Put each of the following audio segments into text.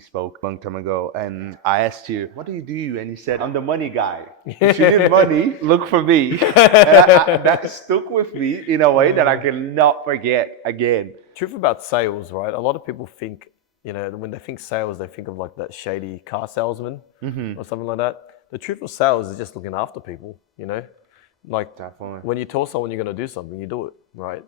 spoke a long time ago, and I asked you, what do you do? And you said, I'm the money guy. If you need money, look for me. And that stuck with me in a way that I cannot forget again. Truth about sales, right? A lot of people think, when they think sales, they think of like that shady car salesman or something like that. The truth of sales is just looking after people, Like Definitely. when you tell someone you're going to do something, you do it, right?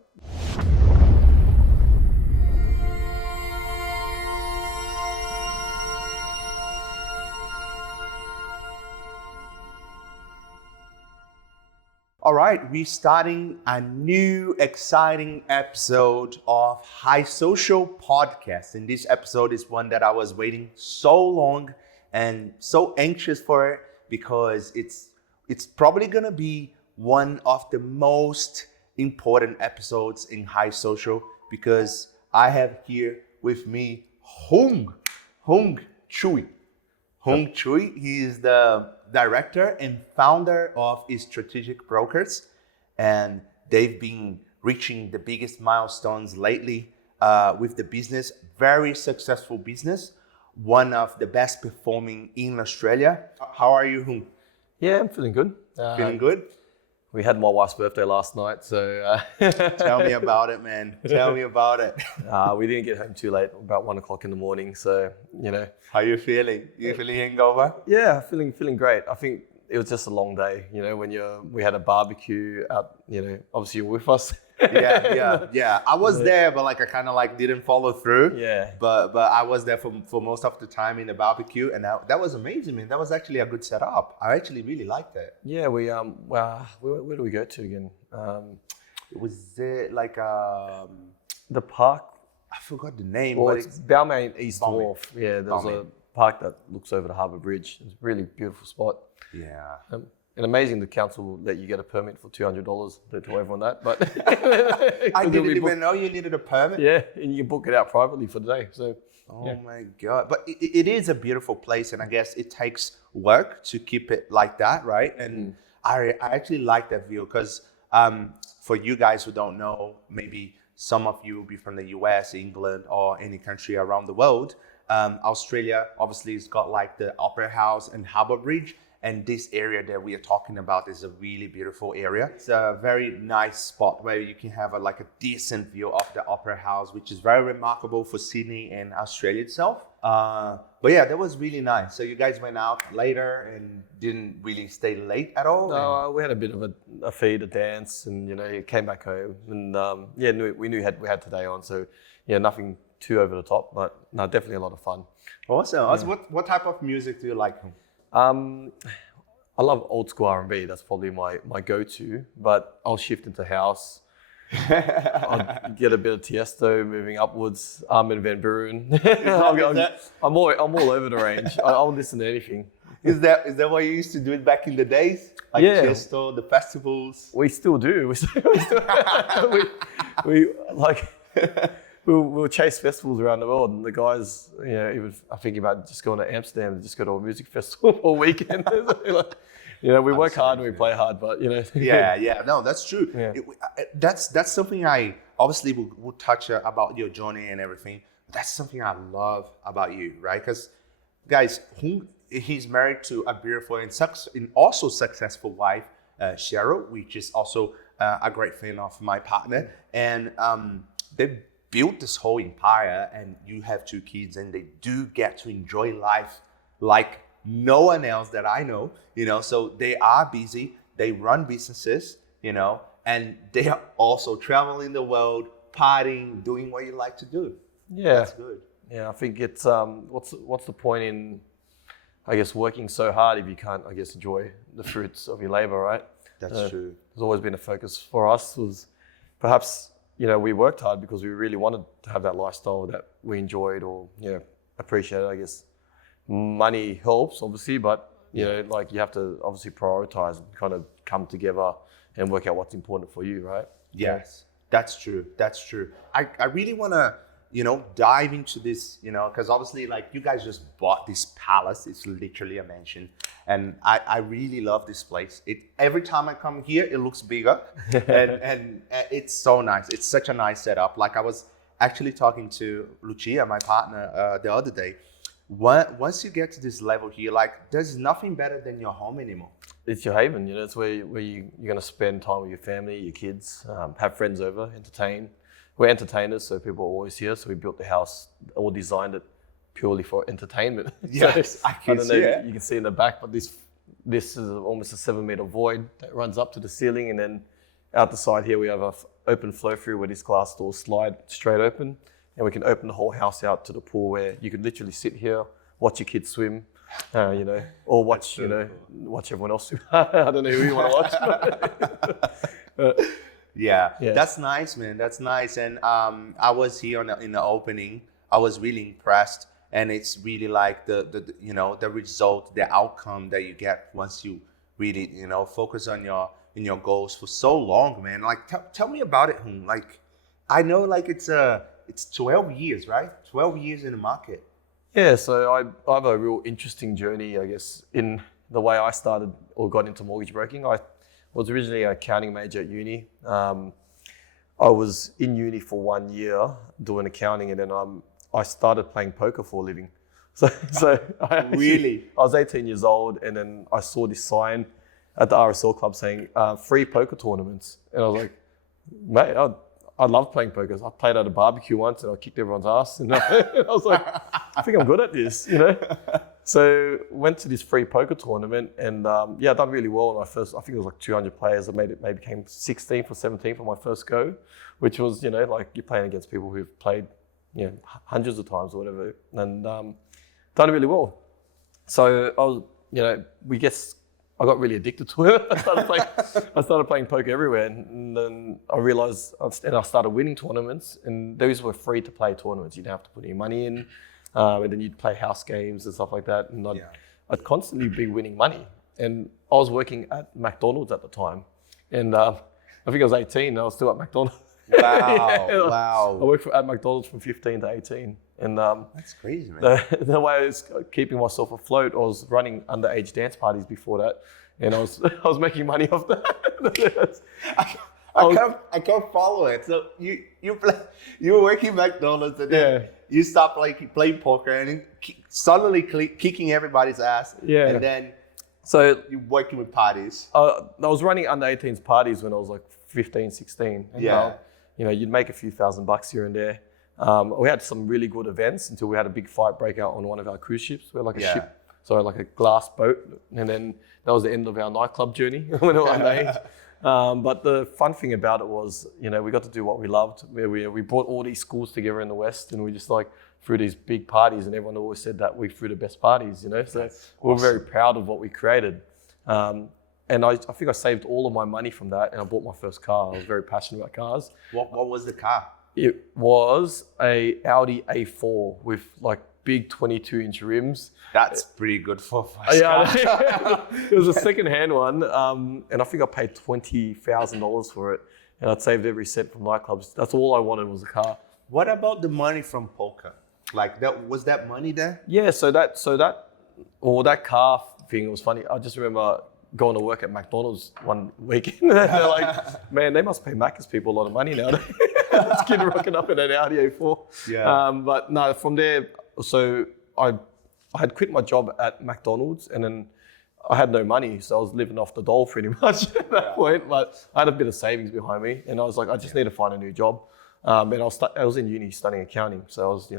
All right, we're starting a new exciting episode of High Social Podcast. And this episode is one that I was waiting so long and so anxious for because it's probably gonna be one of the most important episodes in High Social because I have here with me Hung Chui. Hung Chui, he is the director and founder of Strategic Brokers, and they've been reaching the biggest milestones lately with the business. Very successful business, one of the best performing in Australia. How are you, Hung? Yeah, I'm feeling good. Feeling good? We had my wife's birthday last night, so... Tell me about it, man. Tell me about it. We didn't get home too late, about 1 o'clock in the morning, so, How you feeling? You feeling hangover? Yeah, feeling great. I think it was just a long day, we had a barbecue out, obviously you're with us. Yeah. I was there, but I kind of didn't follow through. Yeah. But I was there for most of the time in the barbecue, and that was amazing, man. That was actually a good setup. I actually really liked it. Yeah, we where do we go to again? Was it the park? I forgot the name. Well, but it's Balmain East Balmain. Wharf. Yeah, there's Balmain. a park that looks over the Harbour Bridge. It's a really beautiful spot. Yeah. And amazing the council let you get a permit for $200 to everyone that, but I didn't even know you needed a permit. Yeah, and you can book it out privately for the day. So Oh my God. But it is a beautiful place, and I guess it takes work to keep it like that, right? And I actually like that view because for you guys who don't know, maybe some of you will be from the US, England, or any country around the world. Australia obviously has got the Opera House and Harbour Bridge. And this area that we are talking about is a really beautiful area. It's a very nice spot where you can have a decent view of the Opera House, which is very remarkable for Sydney and Australia itself. But yeah, that was really nice. So you guys went out later and didn't really stay late at all? No, we had a bit of a feed, a dance, and came back home. And we knew we had today on, so nothing too over the top, but no, definitely a lot of fun. Awesome. Yeah. What type of music do you like? I love old school R&B. That's probably my go-to. But I'll shift into house. I'll get a bit of Tiesto moving upwards. Armin van Buuren. I'm all over the range. I'll listen to anything. Is that what you used to do it back in the days? Tiesto, the festivals. We still do. We'll chase festivals around the world, and the guys, even I think about just going to Amsterdam and just go to a music festival for a weekend. We work hard and we play hard, but Yeah, no, that's true. Yeah. That's something I obviously will touch about your journey and everything. That's something I love about you, right? Because guys, he's married to a beautiful and also successful wife, Cheryl, which is also a great friend of my partner, and they built this whole empire, and you have 2 kids, and they do get to enjoy life like no one else that I know, so they are busy, they run businesses, and they are also traveling the world, partying, doing what you like to do. Yeah. That's good. Yeah, I think it's, what's the point in, I guess, working so hard if you can't, I guess, enjoy the fruits of your labor, right? That's true. There's always been a focus for us was perhaps, we worked hard because we really wanted to have that lifestyle that we enjoyed or, appreciated, I guess. Money helps, obviously, but, you have to obviously prioritize and kind of come together and work out what's important for you, right? Yes, that's true. I really want to, dive into this, because obviously, you guys just bought this palace. It's literally a mansion. And I really love this place. Every time I come here, it looks bigger. and it's so nice. It's such a nice setup. I was actually talking to Lucia, my partner, the other day. once you get to this level here, like there's nothing better than your home anymore. It's your haven, it's where you're going to spend time with your family, your kids, have friends over, entertain. We're entertainers, so people are always here. So we built the house or designed it purely for entertainment. Yes, so, I can don't see know, it. You can see in the back, but this is almost a 7-meter void that runs up to the ceiling, and then out the side here we have a open flow through where these glass doors slide straight open, and we can open the whole house out to the pool where you could literally sit here, watch your kids swim, or watch watch everyone else swim. I don't know who you want to watch. Yeah, that's nice, man. That's nice. And I was here in the opening. I was really impressed, and it's really like the result, the outcome that you get once you really focus on your goals for so long, man. Like tell me about it, Hung. Like I know like it's 12 years, right? 12 years in the market. Yeah, so I have a real interesting journey, I guess, in the way I started or got into mortgage broking. I was originally an accounting major at uni. I was in uni for 1 year doing accounting, and then I started playing poker for a living. So Really? I was 18 years old, and then I saw this sign at the RSL club saying free poker tournaments, and I was like, mate, I love playing poker. I played at a barbecue once, and I kicked everyone's ass, and I was like, I think I'm good at this, So went to this free poker tournament, and I done really well. I think it was like 200 players. I maybe came 16th or 17th on my first go, which was like you're playing against people who've played hundreds of times or whatever, and done really well. So I was I got really addicted to it. I started playing poker everywhere, and then I realized, and I started winning tournaments, and those were free to play tournaments. You didn't have to put any money in. And then you'd play house games and stuff like that. And I'd constantly be winning money. And I was working at McDonald's at the time. And I think I was 18 and I was still at McDonald's. Wow, wow. I worked at McDonald's from 15 to 18. And that's crazy, man. The way I was keeping myself afloat, I was running underage dance parties before that. And I was making money off that. I can't follow it. So you were working at McDonald's, and then you stopped playing poker, and then suddenly kicking everybody's ass. Yeah. And then you're working with parties. I was running under 18s parties when I was like 15, 16. And you'd make a few $1,000 here and there. We had some really good events until we had a big fight break out on one of our cruise ships. We had like a ship, so like a glass boat, and then that was the end of our nightclub journey when we were underage. But the fun thing about it was, we got to do what we loved. We brought all these schools together in the West, and we just threw these big parties, and everyone always said that we threw the best parties, So we were very proud of what we created. And I think I saved all of my money from that, and I bought my first car. I was very passionate about cars. What was the car? It was a Audi A4 with big 22-inch rims. That's pretty good for a first car. It was a second-hand one, and I think I paid $20,000 for it, and I'd saved every cent from nightclubs. That's all I wanted was a car. What about the money from poker? Was that money there? Yeah, so that car thing was funny. I just remember going to work at McDonald's one weekend, and they're like, man, they must pay Macca's people a lot of money now. This kid rocking up in an Audi A4. Yeah. But no, from there, so I had quit my job at McDonald's, and then I had no money, so I was living off the dole pretty much at that point. But I had a bit of savings behind me, and I was like, I just need to find a new job. And I was in uni studying accounting, so I was,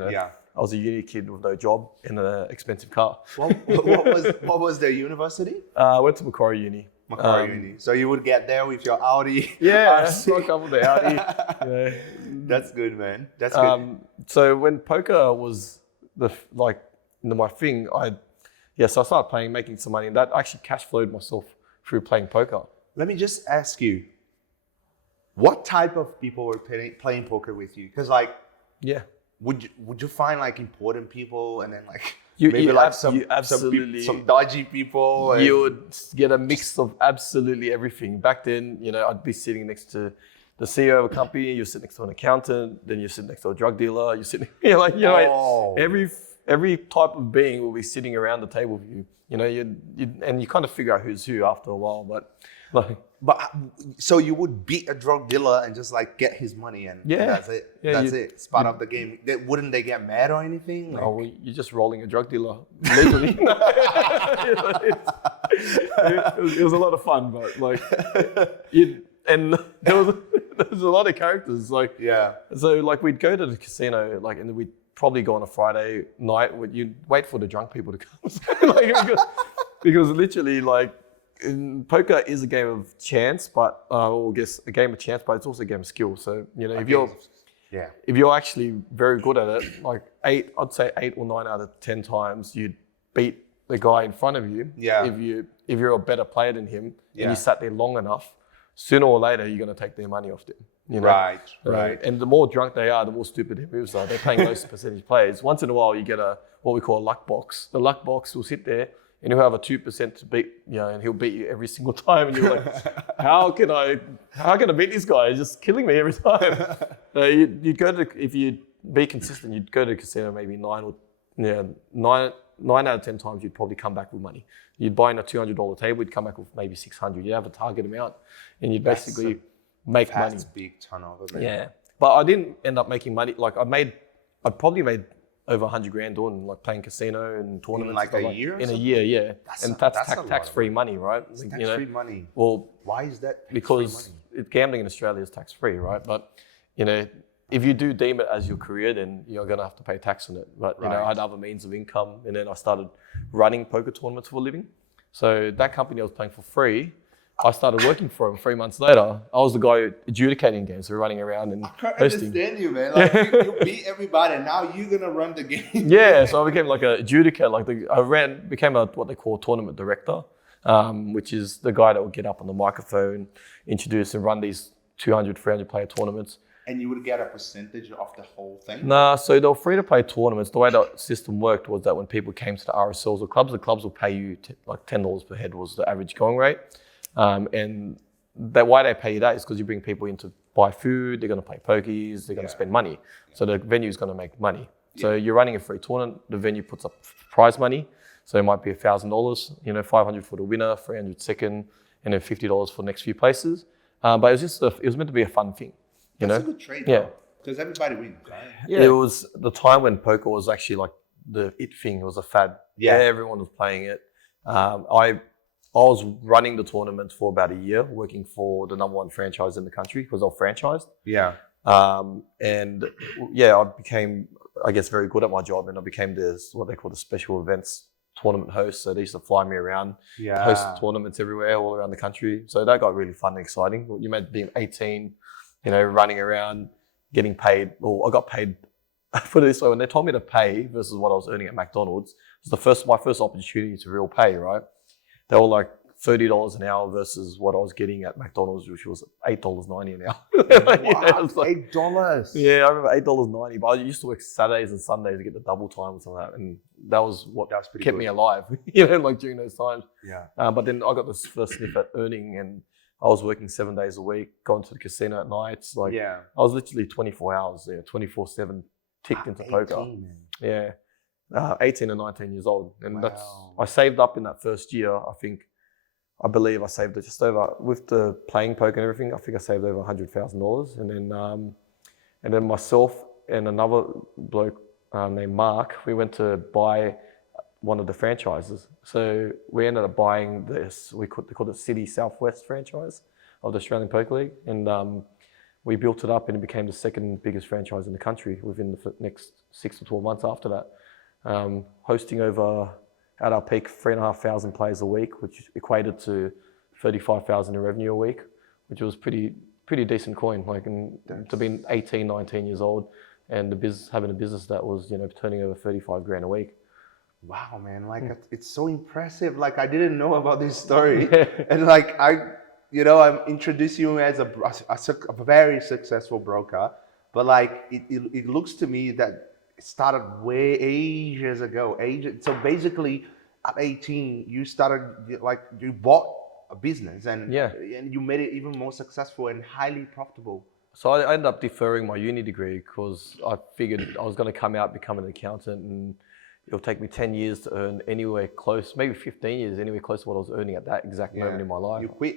I was a uni kid with no job in an expensive car. What was the university? I went to Macquarie Uni. Uni. So you would get there with your Audi. Yeah, rock up with the Audi. That's good, man. That's good. So when poker was my thing, so I started playing, making some money, and that actually cash flowed myself through playing poker. Let me just ask you, what type of people were playing poker with you? Because would you find important people, and then some dodgy people? You would get a mix of absolutely everything. Back then, I'd be sitting next to the CEO of a company, you sit next to an accountant, then you sit next to a drug dealer, you sit, every type of being will be sitting around the table with you. And you kind of figure out who's who after a while. But But so you would beat a drug dealer and just like get his money and that's it. Yeah, that's it. It's part of the game. Wouldn't they get mad or anything? Like, Oh, well, you're just rolling a drug dealer legally. It was a lot of fun, but like, there was a lot of characters. Like, yeah. So like we'd go to the casino, like, and we'd probably go on a Friday night. You'd wait for the drunk people to come, like, because literally, like, poker is a game of chance, but I guess a game of chance, but it's also a game of skill. So if you're actually very good at it, like I'd say 8 or 9 out of 10 times you'd beat the guy in front of you. Yeah. If you're a better player than him and you sat there long enough, sooner or later you're going to take their money off them. You know? Right. And the more drunk they are, the more stupid their moves are. They're playing low percentage plays. Once in a while you get what we call a luck box. The luck box will sit there and he'll have a 2% to beat, and he'll beat you every single time. And you're like, how can I beat this guy? He's just killing me every time. You'd go to, if you'd be consistent, you'd go to the casino maybe 9 out of 10 times you'd probably come back with money. You'd buy in a $200 table, you'd come back with maybe 600. You'd have a target amount and you'd basically make money. That's big turnover, man. Yeah. But I didn't end up making money. Like I probably made over 100 grand doing like playing casino and tournaments. In like a year? In a year, yeah. That's a lot tax-free money, right? It's tax-free money. Well, why is that tax-free because money? Gambling in Australia is tax-free, right? But, if you do deem it as your career, then you're going to have to pay tax on it. But, I had other means of income. And then I started running poker tournaments for a living. So that company I was playing for free, I started working for him 3 months later. I was the guy adjudicating games, so running around and hosting. I understand you, man. Like you beat everybody, and now you're gonna run the game. Yeah, so I became like an adjudicator. Became what they call a tournament director, which is the guy that would get up on the microphone, introduce and run these 200, 300 player tournaments. And you would get a percentage of the whole thing? Nah, so they were free to play tournaments. The way that system worked was that when people came to the RSLs or clubs, the clubs would pay you like $10 per head was the average going rate. And why they pay you that is because you bring people in to buy food, they're going to play pokies, they're going to spend money. So the venue is going to make money. So you're running a free tournament, the venue puts up prize money. So it might be $1,000, 500 for the winner, 300 second, and then $50 for the next few places. But it was meant to be a fun thing. That's a good trade, yeah. Because everybody wins, right? Yeah. It was the time when poker was actually like the it thing. It was a fad. Yeah. Everyone was playing it. I was running the tournaments for about a year, working for the number one franchise in the country because I was franchised. Yeah. I became, I guess, very good at my job, and I became what they call the special events tournament host. So they used to fly me around, host tournaments everywhere, all around the country. So that got really fun and exciting. You imagine being 18, running around, getting paid. Well, I got paid, put it this way, when they told me to pay versus what I was earning at McDonald's, it was my first opportunity to real pay, right? They were like $30 an hour versus what I was getting at McDonald's, which was $8.90 an hour. Wow, $8? Yeah, I remember $8.90, but I used to work Saturdays and Sundays to get the double time or something like that, and that was what kept me alive, like during those times. Yeah. But then I got this first sniff at earning, and I was working 7 days a week, going to the casino at nights. I was literally 24 hours there, 24/7 ticked into poker. Man. Yeah. 18 and 19 years old. And I saved up in that first year, I believe I saved it just over, with the playing poker and everything, I think I saved over $100,000. And then myself and another bloke named Mark, we went to buy one of the franchises. So we ended up buying this, they called it City Southwest franchise of the Australian Poker League. And we built it up and it became the second biggest franchise in the country within the next 6 to 12 months after that. Hosting over, at our peak, 3,500 players a week, which equated to 35,000 in revenue a week, which was pretty decent coin. To be 18, 19 years old and having a business that was, turning over 35 grand a week. Wow, man! It's so impressive. I didn't know about this story, and I'm introducing you as a very successful broker, but it looks to me that it started way ages ago. So basically, at 18, you started you bought a business and you made it even more successful and highly profitable. So I ended up deferring my uni degree because I figured I was going to come out, become an accountant, and it'll take me 10 years to earn anywhere close, maybe 15 years, anywhere close to what I was earning at that exact moment in my life. You quit?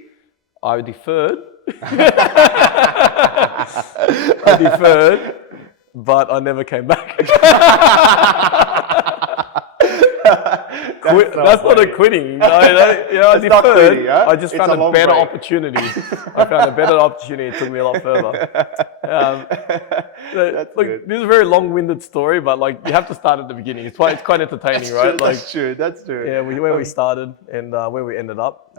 I deferred. I deferred, but I never came back. That's not a quitting. I deferred. Not quitting, yeah? I just It's found a a long better break. opportunity. I found a better opportunity. It took me a lot further. That's Look, good. this is a very long-winded story, but like you have to start at the beginning. It's quite entertaining, right? That's true. That's true. Yeah, where we started and where we ended up.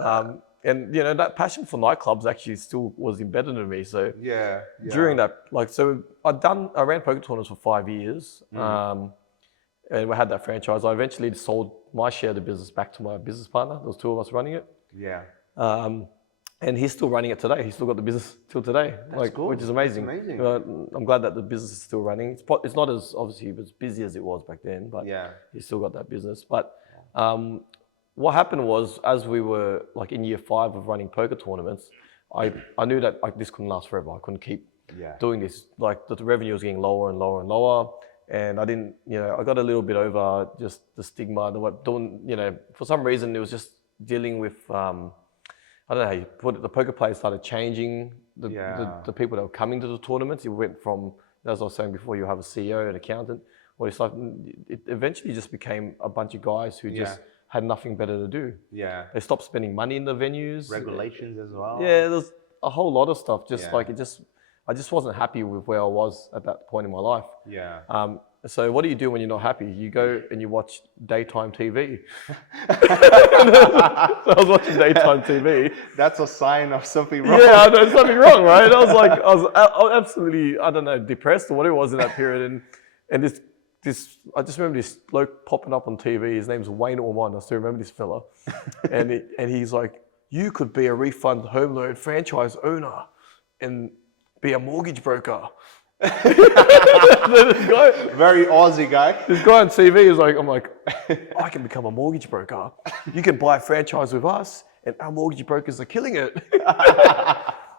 And you know, that passion for nightclubs actually still was embedded in me. So Yeah. during that, like, so I ran poker tournaments for 5 years. And we had that franchise. I eventually sold my share of the business back to my business partner. There was two of us running it. Yeah. And he's still running it today. He's still got the business till today, cool. which is amazing. That's amazing. I'm glad that the business is still running. It's not as obviously as busy as it was back then, but Yeah. he's still got that business. But what happened was, as we were like in year 5 of running poker tournaments, I knew that this couldn't last forever. I couldn't keep doing this. Like the revenue was getting lower and lower and lower. And I didn't, I got a little bit over just the stigma. For some reason, it was just dealing with, I don't know how you put it, the poker players started changing. The people that were coming to the tournaments, it went from, as I was saying before, you have a CEO, an accountant, it eventually just became a bunch of guys who just had nothing better to do. Yeah. They stopped spending money in the venues. Regulations as well. Yeah, there's a whole lot of stuff. I just wasn't happy with where I was at that point in my life. Yeah. So what do you do when you're not happy? You go and you watch daytime TV. So I was watching daytime TV. That's a sign of something wrong. Yeah, there's something wrong, right? I was absolutely, I don't know, depressed or what it was in that period. And this, I just remember this bloke popping up on TV. His name's Wayne Ormond. I still remember this fella. and he's like, you could be a refund home loan franchise owner and be a mortgage broker. Very Aussie guy. This guy on TV is like, I'm like, I can become a mortgage broker. You can buy a franchise with us, and our mortgage brokers are killing it.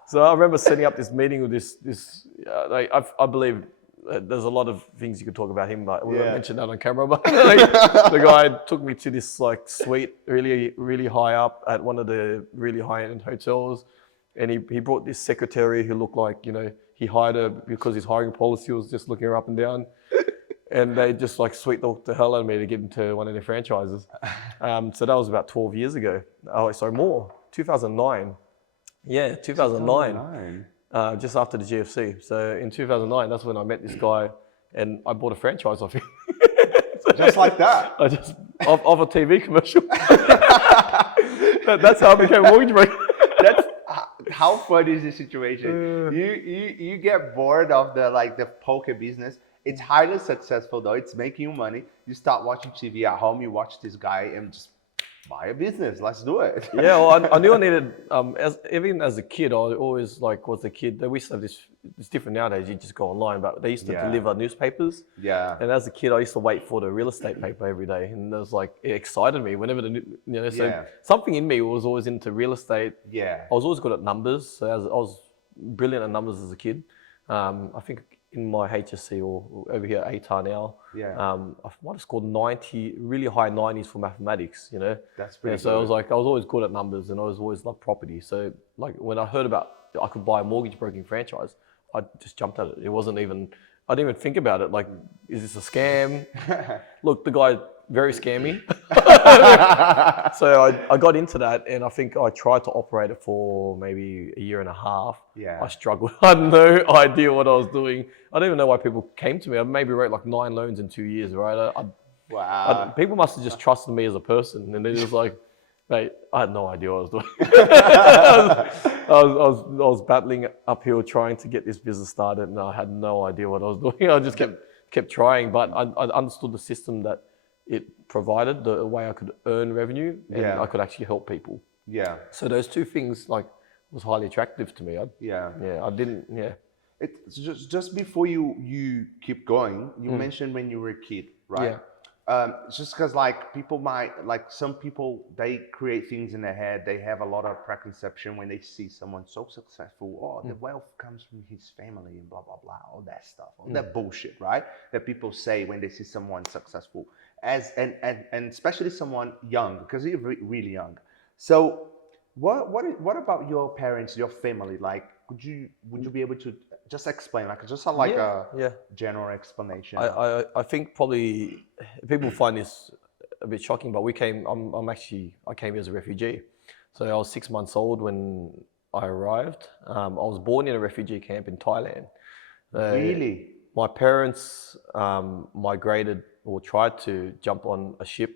So I remember setting up this meeting with I believe there's a lot of things you could talk about him, but we won't mention that on camera. But the guy took me to this like suite, really, really high up at one of the really high-end hotels. And he brought this secretary who looked like, he hired her because his hiring policy was just looking her up and down. And they just like sweet talked the hell out of me to get into one of their franchises. So that was about 12 years ago. Oh, sorry, more. 2009. Yeah, 2009. Just after the GFC. So in 2009, that's when I met this guy and I bought a franchise off him. Just like that? I just, of a TV commercial. That's how I became a mortgage broker. How funny is this situation? You get bored of the poker business. It's highly successful though. It's making you money. You start watching TV at home. You watch this guy and just buy a business. Let's do it. Yeah, well, I knew I needed. Even as a kid, I always was a kid. We used to have this. It's different nowadays. You just go online, but they used to deliver newspapers. Yeah. And as a kid, I used to wait for the real estate paper every day, and it was like it excited me whenever So something in me was always into real estate. Yeah. I was always good at numbers. So I was brilliant at numbers as a kid. I think in my HSC or over here at ATAR now, I might have scored 90, really high 90s for mathematics. That's pretty. So I was always good at numbers, and I was always loved property. So like when I heard about I could buy a mortgage broking franchise, I just jumped at it. It wasn't even, I didn't even think about it. Like, is this a scam? Look, the guy, very scammy. So I got into that, and I think I tried to operate it for maybe a year and a half. Yeah. I struggled. I had no idea what I was doing. I don't even know why people came to me. I maybe wrote like 9 loans in 2 years, right? Wow. People must have just trusted me as a person, and they're just like, mate, I had no idea what I was doing. I was battling uphill trying to get this business started, and I had no idea what I was doing. I just kept trying, but I understood the system that it provided, the way I could earn revenue, and I could actually help people. Yeah. So those two things was highly attractive to me. I didn't. It's just before you keep going, you mentioned when you were a kid, right? Yeah. Just because people might, some people, they create things in their head. They have a lot of preconception when they see someone so successful. Oh, the wealth comes from his family and blah, blah, blah, all that stuff, all that bullshit, right? That people say when they see someone successful, and especially someone young, because you're really young. So What about your parents, your family? Like, would you be able to just explain, like, just like a Yeah. general explanation? I think probably people find this a bit shocking, but I came here as a refugee. So I was 6 months old when I arrived. I was born in a refugee camp in Thailand. Really? My parents migrated or tried to jump on a ship,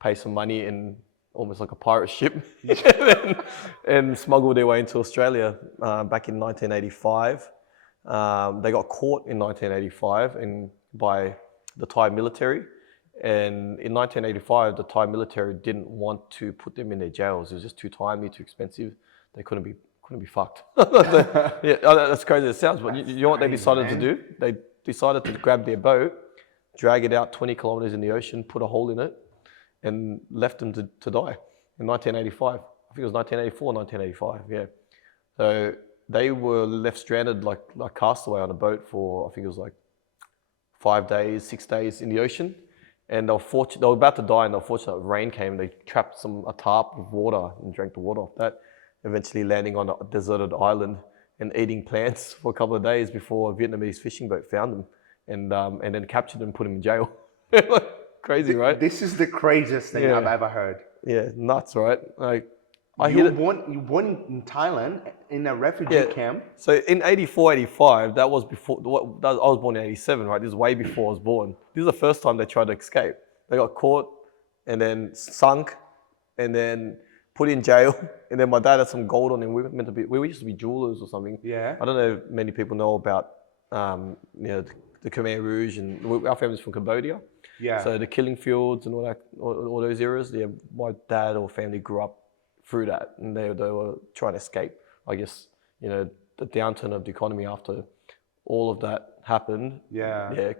pay some money in almost like a pirate ship, and smuggle their way into Australia back in 1985. They got caught in 1985 by the Thai military. And in 1985, the Thai military didn't want to put them in their jails. It was just too timely, too expensive. They couldn't be fucked. Yeah, that's crazy as it sounds, but you know what they decided to do? They decided to grab their boat, drag it out 20 kilometers in the ocean, put a hole in it, and left them to die in 1985. I think it was 1984, 1985, yeah. So they were left stranded like castaway on a boat for, I think it was like 5 days, 6 days in the ocean. And they were about to die, and unfortunately rain came. They trapped a tarp of water and drank the water off that, eventually landing on a deserted island and eating plants for a couple of days before a Vietnamese fishing boat found them and then captured them and put them in jail. Crazy, right? This is the craziest thing I've ever heard. Yeah, nuts, right? Like, You were born in Thailand in a refugee camp. So in 84, 85, that was before, I was born in 87, right? This is way before I was born. This is the first time they tried to escape. They got caught and then sunk and then put in jail. And then my dad had some gold on him. We used to be jewelers or something. Yeah. I don't know if many people know about, the Khmer Rouge, and our family's from Cambodia. Yeah. So the killing fields and all those eras, my dad or family grew up through that, and they were trying to escape. I guess, the downturn of the economy after all of that happened. Yeah.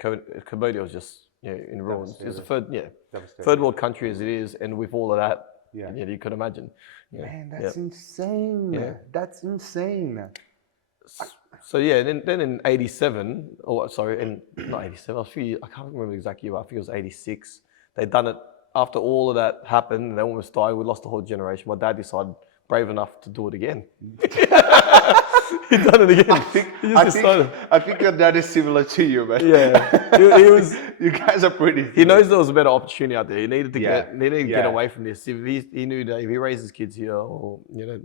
Cambodia was just in ruins. It's the Devastating. third world country as it is, and with all of that, you could imagine. Man, that's insane. Yeah. That's insane. So then in 87, not 87, I can't remember the exact year, but I think it was 86. They'd done it after all of that happened, and they almost died. We lost a whole generation. My dad decided, brave enough, to do it again. He'd done it again. I think your dad is similar to you, man. Yeah, he was. You guys are pretty. He knows there was a better opportunity out there. He needed to get away from this. He knew that if he raises kids here, or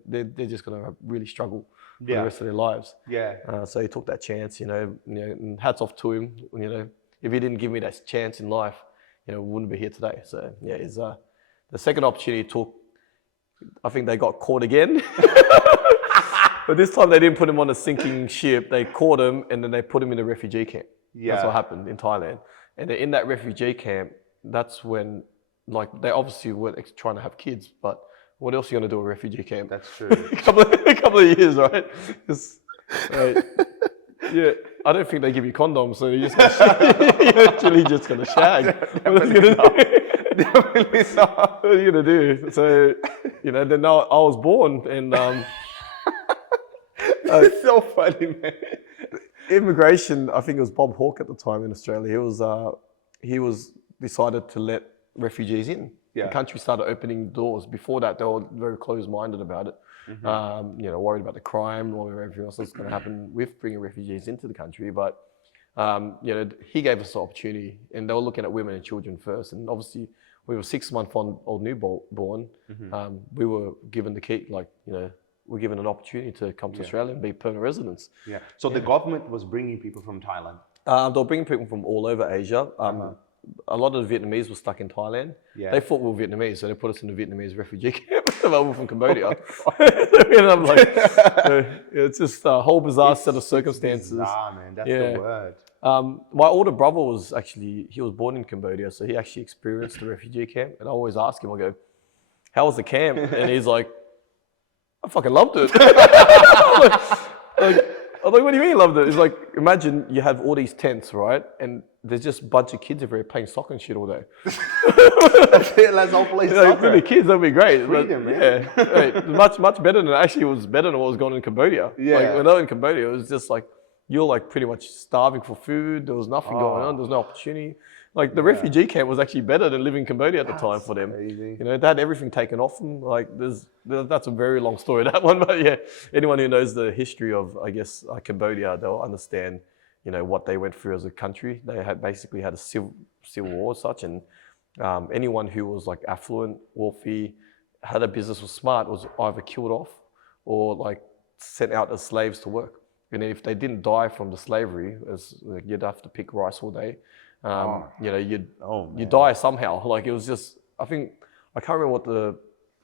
they're just gonna really struggle for the rest of their lives. Yeah. So he took that chance. And hats off to him. If he didn't give me that chance in life, we wouldn't be here today. So he's the second opportunity he took. I think they got caught again. But this time they didn't put him on a sinking ship. They caught him and then they put him in a refugee camp. Yeah. That's what happened in Thailand. And in that refugee camp, that's when, they obviously weren't trying to have kids, but what else are you going to do at a refugee camp? That's true. a couple of years, right? Yeah, I don't think they give you condoms, so you're actually just going to shag. Definitely not. What are you going to do? So, then I was born, and it's so funny, man. Immigration, I think it was Bob Hawke at the time in Australia. He was decided to let refugees in. Yeah. The country started opening doors. Before that, they were very closed-minded about it. Mm-hmm. Worried about the crime, worried about everything else that's going to happen with bringing refugees into the country. But he gave us the opportunity, and they were looking at women and children first. And obviously, we were 6-month-old newborn. Mm-hmm. We were given the key, we're given an opportunity to come to Australia and be permanent residents. Yeah. So the government was bringing people from Thailand. They were bringing people from all over Asia. A lot of the Vietnamese were stuck in Thailand. Yeah. They thought we were Vietnamese, so they put us in the Vietnamese refugee camp. We're from Cambodia. It's just a whole bizarre set of circumstances. Bizarre, man. That's the word. My older brother he was born in Cambodia, so he actually experienced the refugee camp. And I always ask him, I go, how was the camp? And he's like, I fucking loved it. I'm like, what do you mean you loved it? It's like, imagine you have all these tents, right? And there's just a bunch of kids everywhere playing soccer and shit all day. That's it, let's all play soccer. For the kids, that'd be great. Freedom, man. Yeah, much better than, actually it was better than what was going on in Cambodia. Yeah. When I was in Cambodia, it was just you're pretty much starving for food. There was nothing going on. There was no opportunity. Like the refugee camp was actually better than living in Cambodia at the time That's for them. crazy. You know, they had everything taken off them. Like that's a very long story, that one. But yeah, anyone who knows the history of, I guess, Cambodia, they'll understand, you know, what they went through as a country. They had basically had a civil war as such, and anyone who was like affluent, wealthy, had a business, was smart, was either killed off or like sent out as slaves to work. And if they didn't die from the slavery, as like, you'd have to pick rice all day. You know, you'd die somehow. Like it was just, I think, I can't remember what the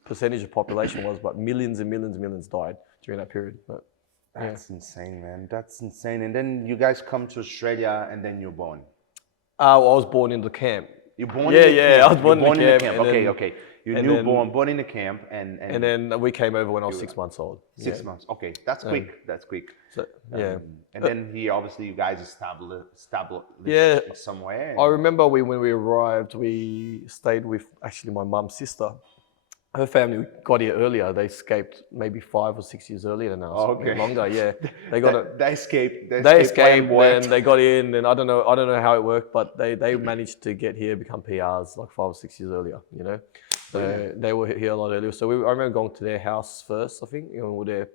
percentage of population was, but millions and millions and millions died during that period. But, That's insane, man. That's insane. And then you guys come to Australia, and then you're born. I was born in the camp. You're born Yeah, in the yeah, camp. I was born You're in the camp, and Okay, then- okay. You're and newborn, then- born in the camp, and And then we came over when I was 6 months old. 6 months. Okay, that's quick. That's quick. So, yeah. And then here, obviously, you guys established Yeah. somewhere. I remember when we arrived, we stayed with actually my mum's sister. Her family got here earlier. They escaped maybe 5 or 6 years earlier than us. Oh, okay. Longer, yeah. They got it. They escaped. They escaped what? and they got in, and I don't know how it worked, but they managed to get here, become PRs like 5 or 6 years earlier. You know, so they were here a lot earlier. So I remember going to their house first. I think, you know, we were there.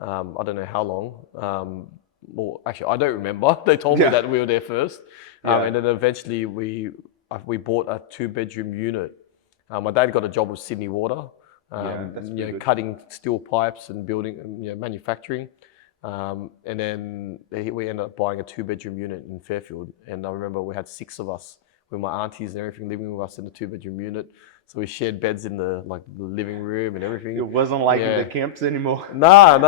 I don't know how long. Well, actually, I don't remember. They told me that we were there first, and then eventually we bought a 2-bedroom unit. My dad got a job with Sydney Water, that's you know, good. cutting steel pipes and building, you know, manufacturing. And then we ended up buying a 2-bedroom unit in Fairfield. And I remember we had 6 of us with my aunties and everything living with us in the 2-bedroom unit. So we shared beds in the living room and everything. It wasn't like in the camps anymore. No,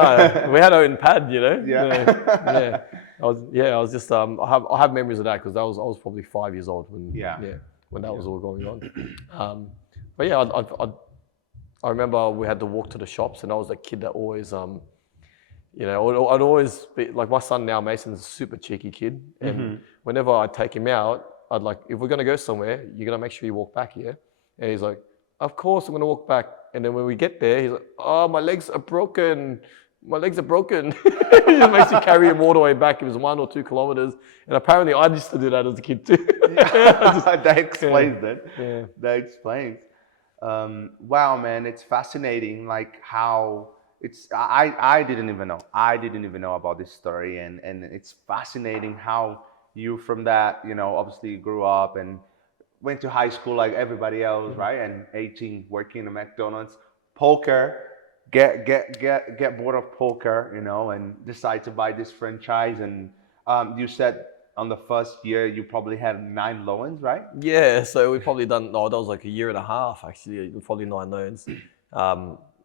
we had our own pad, you know. Yeah. I was just I have memories of that because I was probably 5 years old when when that was all going on. But yeah, I remember we had to walk to the shops, and I was that kid that always you know, I'd always be like, my son now, Mason's a super cheeky kid, and whenever I take him out, I'd like, if we're gonna go somewhere, you're gonna make sure you walk back here. And he's like, of course I'm gonna walk back. And then when we get there, he's like, oh, my legs are broken. My legs are broken. He just makes you carry him all the way back. It was 1 or 2 kilometers. And apparently I used to do that as a kid too. That explains it. Yeah. That explains. Wow, man, it's fascinating. Like how I didn't even know. I didn't even know about this story, and it's fascinating how you from that, you know, obviously grew up and went to high school like everybody else, right? And 18 working at McDonald's, poker, get bored of poker, you know, and decide to buy this franchise. And you said on the first year you probably had 9 loans, right? Yeah, so we probably done, that was like a year and a half actually, probably 9 loans.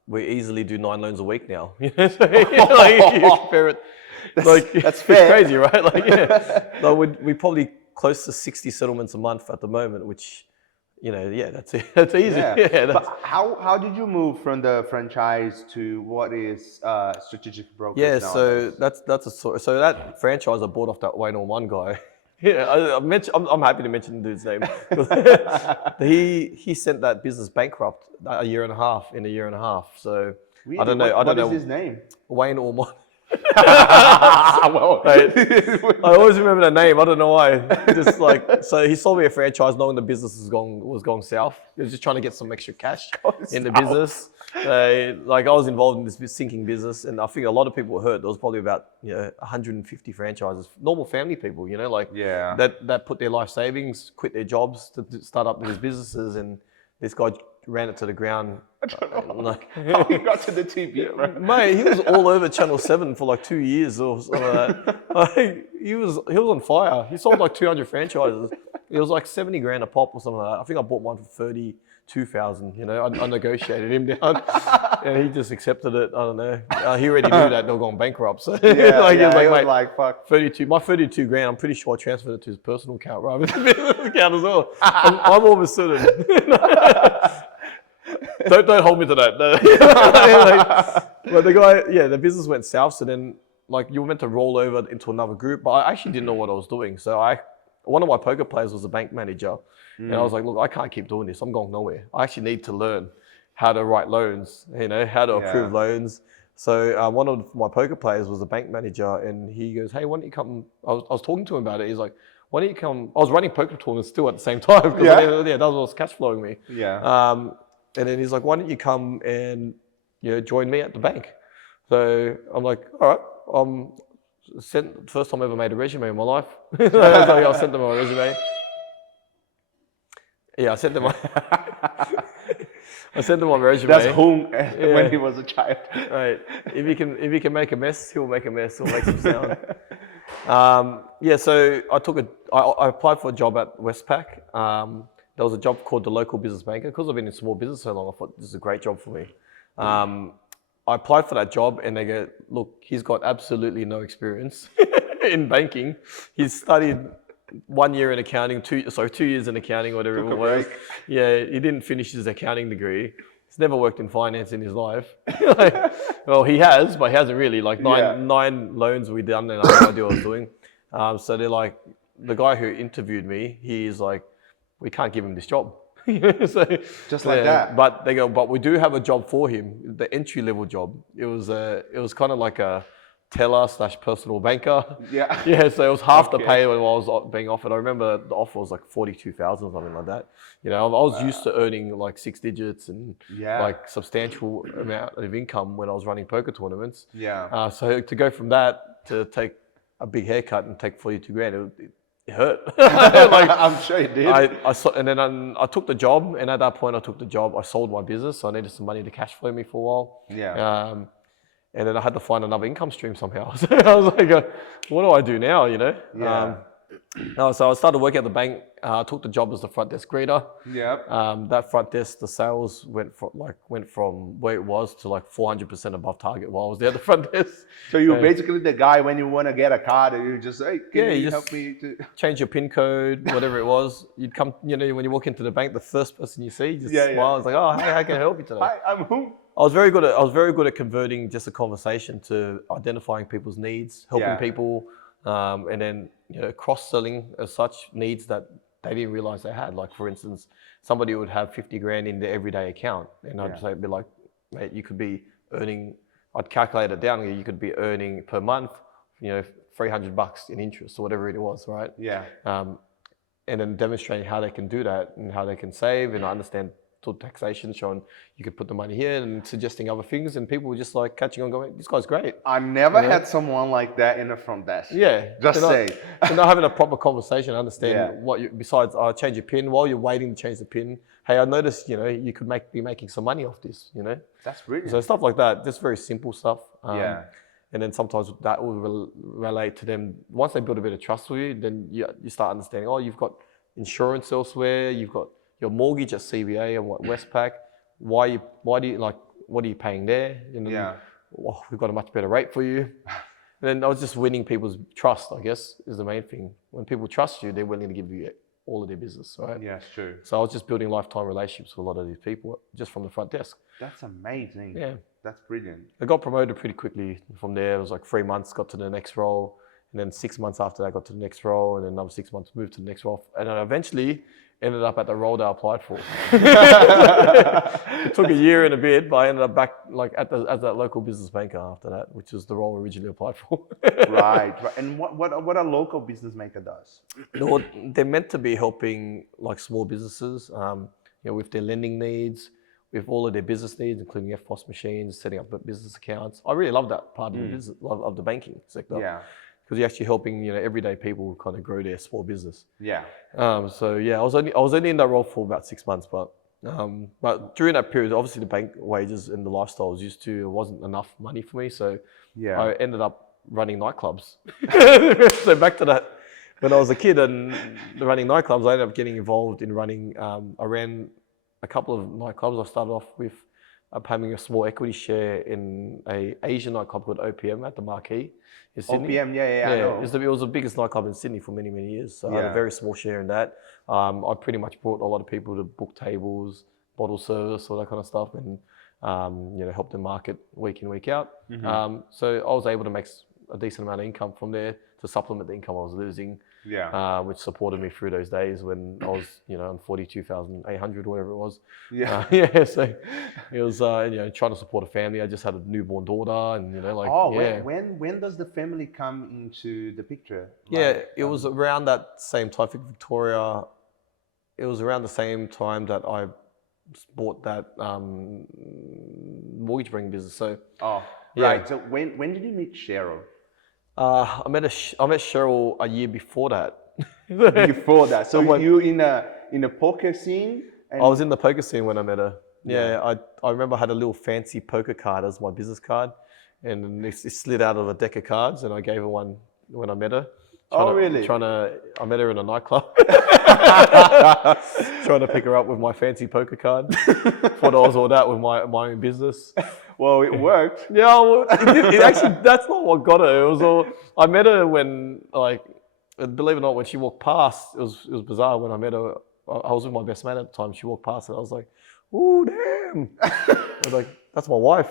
We easily do 9 loans a week now. You know, so, like, you compare it, That's fair. It's crazy, right? Like, yeah, like we probably close to 60 settlements a month at the moment, which, you know, yeah, that's easy. Yeah, but how did you move from the franchise to what is strategic brokers? Yeah, nowadays? so that's a sort. So that franchise I bought off that Wayne on One guy. Yeah, I'm happy to mention the dude's name. He sent that business bankrupt in a year and a half. So Really? I don't know. What is his name? Wayne Ormond. Well, I always remember that name. I don't know why. Just like, so he sold me a franchise knowing the business was going south. He was just trying to get some extra cash in the business. Like I was involved in this sinking business, and I think a lot of people were hurt. There was probably about 150 franchises, normal family people, you know, like that put their life savings, quit their jobs to start up these businesses, and this guy ran it to the ground. I don't know like, how he got to the TV, bro. Mate, he was all over Channel 7 for like 2 years or something like that. Like, he was on fire. He sold like 200 franchises. It was like 70 grand a pop or something like that. I think I bought one for 32,000. You know, I negotiated him down, and he just accepted it. I don't know. He already knew that they were going bankrupt. So He was mate, like, fuck. 32. My 32 grand. I'm pretty sure I transferred it to his personal account rather than the business account as well. I'm almost certain. Don't hold me to that. No. But the guy, the business went south. So then, like, you were meant to roll over into another group, but I actually didn't know what I was doing. So one of my poker players was a bank manager, and I was like, look, I can't keep doing this. I'm going nowhere. I actually need to learn how to write loans. You know, how to approve loans. So one of my poker players was a bank manager, and he goes, hey, why don't you come? I was talking to him about it. He's like, why don't you come? I was running poker tournaments still at the same time. Yeah. That was cash flowing me. Yeah. And then he's like, why don't you come and join me at the bank? So I'm like, all right. First time I ever made a resume in my life. I sent them my resume. Yeah, I sent them my resume. That's home when he was a child. Right. If you can make a mess, he'll make a mess. He'll make some sound. So I applied for a job at Westpac. There was a job called the local business banker. Because I've been in small business so long, I thought this is a great job for me. I applied for that job and they go, look, he's got absolutely no experience in banking. He's studied 1 year in accounting, 2 years in accounting, whatever it was. Yeah, he didn't finish his accounting degree. He's never worked in finance in his life. Well, he has, but he hasn't really. Nine loans we done and I had no idea what I was doing. So they're like, the guy who interviewed me, he's like, we can't give him this job. Just like that. But they go, but we do have a job for him, the entry level job. It was kind of like a teller / personal banker. Yeah. Yeah. So it was half the pay when I was being offered. I remember the offer was like 42,000, something like that. I was used to earning like 6 digits and like substantial amount of income when I was running poker tournaments. Yeah. So to go from that to take a big haircut and take 42 grand, it hurt. I'm sure it did. And then I took the job, and at that point I took the job. I sold my business, so I needed some money to cash flow me for a while. Yeah. And then I had to find another income stream somehow. So I was like, what do I do now? Yeah. So I started working at the bank. I took the job as the front desk greeter. Yeah. That front desk, the sales went from where it was to like 400% above target while I was there at the front desk. So you're basically the guy when you want to get a card and you just say, can you help me to change your PIN code, whatever it was. You'd come, when you walk into the bank, the first person you see just smile. It's like, oh, hey, how can I help you today? Hi, I'm who? I was very good at converting just a conversation to identifying people's needs, helping people, and then cross-selling as such needs that they didn't realize they had. Like for instance, somebody would have 50 grand in their everyday account, and I'd be like, mate, you could be earning. I'd calculate it down. You could be earning per month, $300 in interest or whatever it was, right? Yeah. And then demonstrating how they can do that and how they can save and understand taxation, showing you could put the money here and suggesting other things, and people were just like catching on, going, "This guy's great." I never had someone like that in the front desk. Yeah, just say. They're not having a proper conversation. Understand what you. Besides, change your PIN while you're waiting to change the PIN. Hey, I noticed you could be making some money off this. That's brilliant. So stuff like that, just very simple stuff. Yeah. And then sometimes that will relate to them. Once they build a bit of trust with you, then you start understanding. Oh, you've got insurance elsewhere. You've got your mortgage at CBA and Westpac. What are you paying there? We've got a much better rate for you. And then I was just winning people's trust, I guess, is the main thing. When people trust you, they're willing to give you all of their business, right? Yeah, it's true. So I was just building lifetime relationships with a lot of these people just from the front desk. That's amazing. Yeah. That's brilliant. I got promoted pretty quickly from there. It was like 3 months, got to the next role. And then 6 months after that, I got to the next role. And then another 6 months, moved to the next role. And then eventually ended up at the role that I applied for. It took a year and a bit, but I ended up back as that local business banker after that, which was the role I originally applied for. Right. And what a local business maker does? They're meant to be helping like small businesses, with their lending needs, with all of their business needs, including FPOS machines, setting up business accounts. I really love that part of the business, of the banking sector. Yeah. Because you're actually helping everyday people kind of grow their small business. Yeah. I was only in that role for about 6 months, but during that period, obviously the bank wages and the lifestyle I was used to, it wasn't enough money for me. So I ended up running nightclubs. So back to that, when I was a kid and running nightclubs, I ended up getting involved in running. I ran a couple of nightclubs. I started off with having a small equity share in an Asian nightclub called OPM at the Marquee in Sydney. OPM, yeah, I know. It was the biggest nightclub in Sydney for many, many years. So I had a very small share in that. I pretty much brought a lot of people to book tables, bottle service, all that kind of stuff, and help them market week in, week out. So I was able to make a decent amount of income from there to supplement the income I was losing. which supported me through those days when I was, on 42,800 or whatever it was. Yeah. So it was, trying to support a family. I just had a newborn daughter, and when does the family come into the picture? Yeah, it was around that same time. I think Victoria. It was around the same time that I bought that mortgage broking business. So. Right. So when did you meet Cheryl? I met Cheryl a year before that. Before that, so you in a poker scene? I was in the poker scene when I met her. Yeah. I remember I had a little fancy poker card as my business card, and it slid out of a deck of cards, and I gave her one when I met her. Really? I met her in a nightclub. Trying to pick her up with my fancy poker card. Thought I was all that with my own business. Well, it worked. Yeah, well, it actually, that's not what got her. It was all, I met her when, believe it or not, when she walked past, it was bizarre when I met her. I was with my best man at the time. She walked past and I was like, ooh, damn. I was like, that's my wife.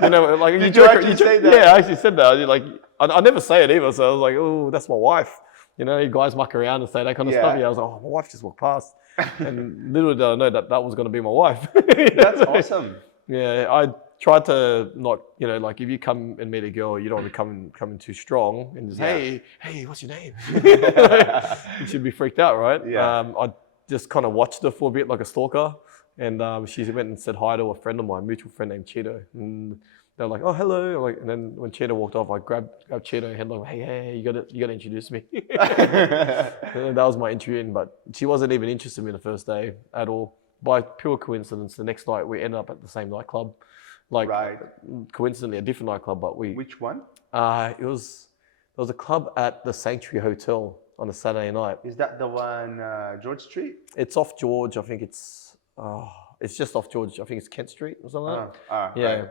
Did you actually say that? Yeah, I actually said that. I never say it either. So I was like, ooh, that's my wife. You guys muck around and say that kind of stuff. Yeah, I was like, oh, my wife just walked past. And little did I know that was going to be my wife. That's awesome. Yeah, I tried to not, if you come and meet a girl, you don't want to come in too strong and just, hey, what's your name? You should be freaked out, right? Yeah. I just kind of watched her for a bit like a stalker. And she went and said hi to a friend of mine, mutual friend named Cheeto. And they're like, oh, hello. And then when Cheeto walked off, I grabbed Cheeto and had like, hey, you got to introduce me. And that was my entry in, but she wasn't even interested in me the first day at all. By pure coincidence, the next night we ended up at the same nightclub. Coincidentally, a different nightclub, but we... Which one? There was a club at the Sanctuary Hotel on a Saturday night. Is that the one, George Street? It's off George. I think it's just off George. I think it's Kent Street or something like that. Yeah.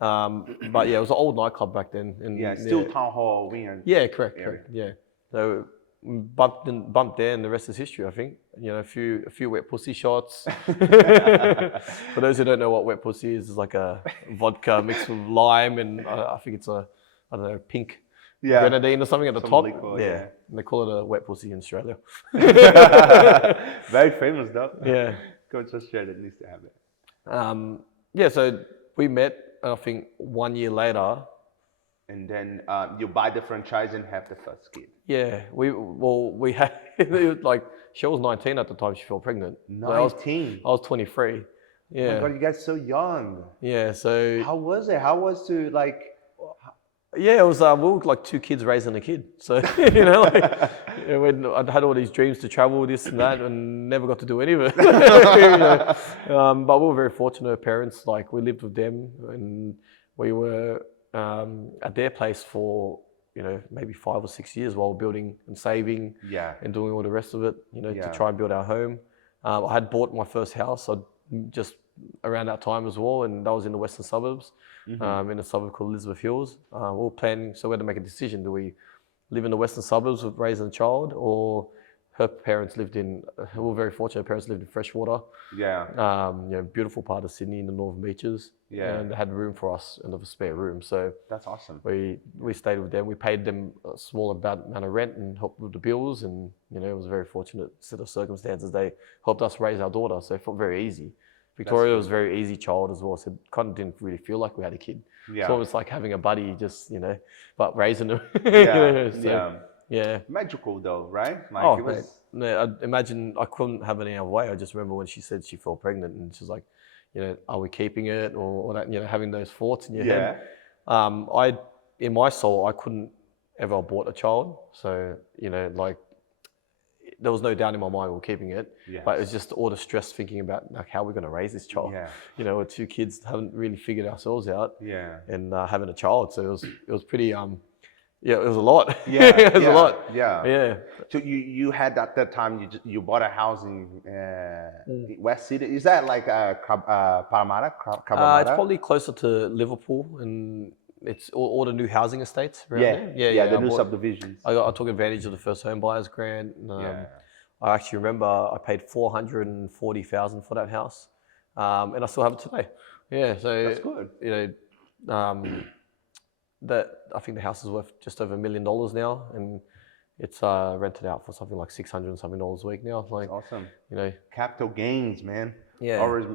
Right. But yeah, it was an old nightclub back then. And, still Town Hall, Wing. Yeah, correct. Yeah. So bumped there, and the rest is history. I think a few wet pussy shots. For those who don't know what wet pussy is, it's like a vodka mixed with lime, and I think it's pink grenadine or something at the top. Liquor, yeah, and they call it a wet pussy in Australia. Very famous though. Yeah, Coach Australia needs to have it. So we met, I think 1 year later. And then you buy the franchise and have the first kid. Yeah, we had she was 19 at the time she fell pregnant. 19. I was 23. Yeah. Oh my God, you guys so young. Yeah. So how was it? How was to like? Yeah, it was. We were like two kids raising a kid. So when I'd had all these dreams to travel, this and that, and never got to do any of it. But we were very fortunate parents. Like we lived with them, and we were at their place for maybe 5 or 6 years while building and saving and doing all the rest of it, to try and build our home. I had bought my first house just around that time as well, and that was in the western suburbs, in a suburb called Elizabeth Hills. We were planning, so we had to make a decision. Do we live in the western suburbs with raising a child, or her parents lived in, we were very fortunate, her parents lived in Freshwater. Yeah. Beautiful part of Sydney in the Northern Beaches. Yeah. And they had room for us, another spare room. So that's awesome. We stayed with them. We paid them a small amount of rent and helped with the bills. And, it was a very fortunate set of circumstances. They helped us raise our daughter. So it felt very easy. Victoria was a very easy child as well. So it kind of didn't really feel like we had a kid. Yeah. So it was like having a buddy, just, but raising them. Yeah. Magical though, right? I imagine I couldn't have it any other way. I just remember when she said she fell pregnant and she was like, are we keeping it or that, having those thoughts in your head. In my soul, I couldn't ever abort a child. So, there was no doubt in my mind we were keeping it, but it was just all the stress thinking about how we're going to raise this child. Yeah. With two kids, haven't really figured ourselves out. Yeah. And having a child. So it was pretty, it was a lot. Yeah, it was a lot. Yeah. So you had at that time you bought a house in West Sydney. Is that like Parramatta? It's probably closer to Liverpool, and it's all the new housing estates around there. Yeah, the new subdivisions. I took advantage of the first home buyers grant. I actually remember I paid $440,000 for that house, and I still have it today. Yeah, so that's good. That I think the house is worth just over $1 million now, and It's rented out for something like $600 and something a week now. Like, Awesome. you know, Capital gains, man. yeah, Always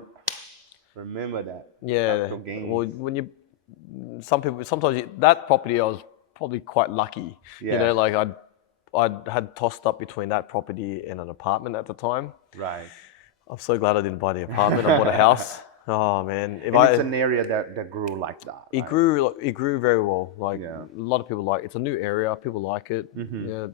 remember that. yeah. Capital gains. Well, when you, some people, sometimes that property I was probably quite lucky. You Yeah. know, like I had tossed up between that property and an apartment at the time. Right. I'm so glad I didn't buy the apartment. I bought a house. Oh man, And it's an area that grew like that. it right? grew very well. Like Yeah. a lot of people like it's a new area. People like it. Mm-hmm. Yeah,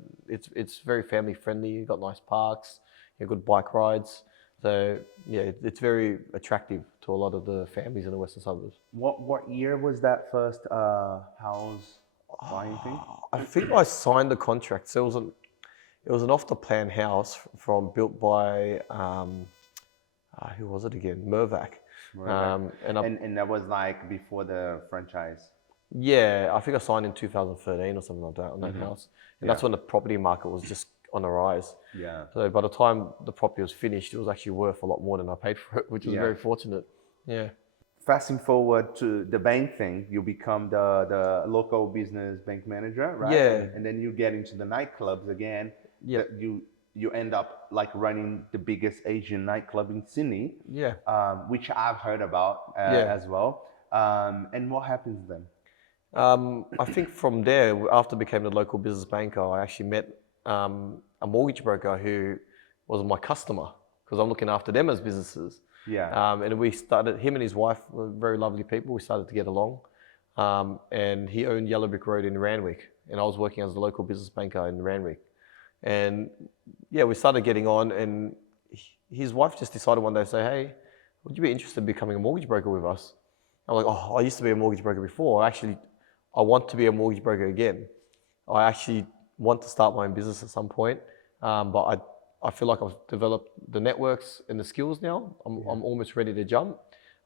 it's very family friendly. You've got nice parks. You have good bike rides. So yeah, it's very attractive to a lot of the families in the western suburbs. What year was that first house buying thing? I think I signed the contract. So it was an off the plan house built by who was it again? Mervac. And that was like before the franchise. Yeah, I think I signed in 2013 or something like that on that house. And that's when the property market was just on the rise. Yeah. So by the time the property was finished, it was actually worth a lot more than I paid for it, which was Yeah. very fortunate. Yeah. Fasting forward to the bank thing, you become the local business bank manager, right? Yeah. And then you get into the nightclubs again. Yeah. That you end up like running the biggest Asian nightclub in Sydney, Yeah. which I've heard about as well. And what happens then? I think from there, after I became the local business banker, I actually met a mortgage broker who was my customer because I'm looking after them as businesses. Yeah. And we started, him and his wife were very lovely people. We started to get along. And he owned Yellow Brick Road in Randwick. And I was working as the local business banker in Randwick. And yeah, we started getting on. And his wife just decided one day to say, hey, would you be interested in becoming a mortgage broker with us? I'm like, oh, I used to be a mortgage broker before. I want to be a mortgage broker again. I actually want to start my own business at some point. But I feel like I've developed the networks and the skills now. I'm almost ready to jump.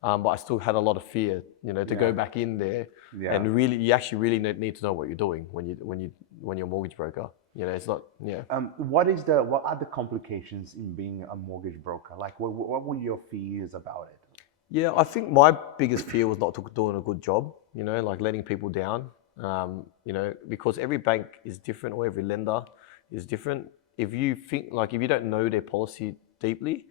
But I still had a lot of fear, to go back in there. Yeah. And really, you actually really need to know what you're doing when you're a mortgage broker. It's not, yeah. What are the complications in being a mortgage broker? Like, what were your fears about it? Yeah, I think my biggest fear was not doing a good job, like letting people down, because every bank is different or every lender is different. If you don't know their policy deeply,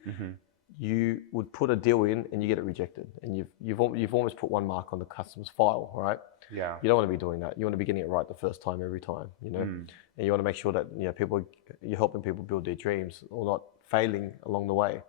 you would put a deal in and you get it rejected. And you've almost put one mark on the customer's file, right? Yeah. You don't want to be doing that. You want to be getting it right the first time every time, And you want to make sure that, you're helping people build their dreams or not failing along the way.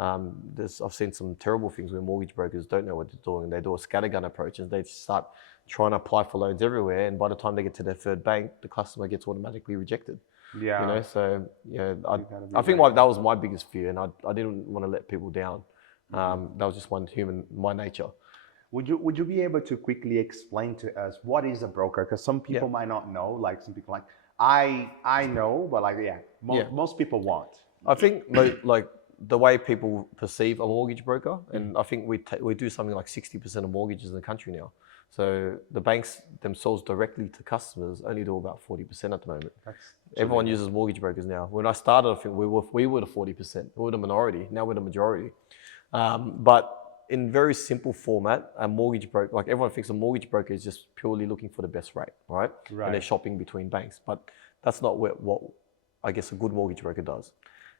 I've seen some terrible things where mortgage brokers don't know what they're doing. They do a scattergun approach and they start trying to apply for loans everywhere. And by the time they get to their third bank, the customer gets automatically rejected. Yeah. I think that was my biggest fear, and I didn't want to let people down. That was just my nature. Would you be able to quickly explain to us what is a broker? Because some people might not know. Like some people I know, but most people won't. I think like the way people perceive a mortgage broker, and I think we do something like 60% of mortgages in the country now. So the banks themselves directly to customers only do about 40% at the moment. Everyone uses mortgage brokers now. When I started, I think we were the 40%. We were the minority. Now we're the majority. But in very simple format, a mortgage broker, like everyone thinks a mortgage broker is just purely looking for the best rate, right? And they're shopping between banks. But that's not what I guess a good mortgage broker does.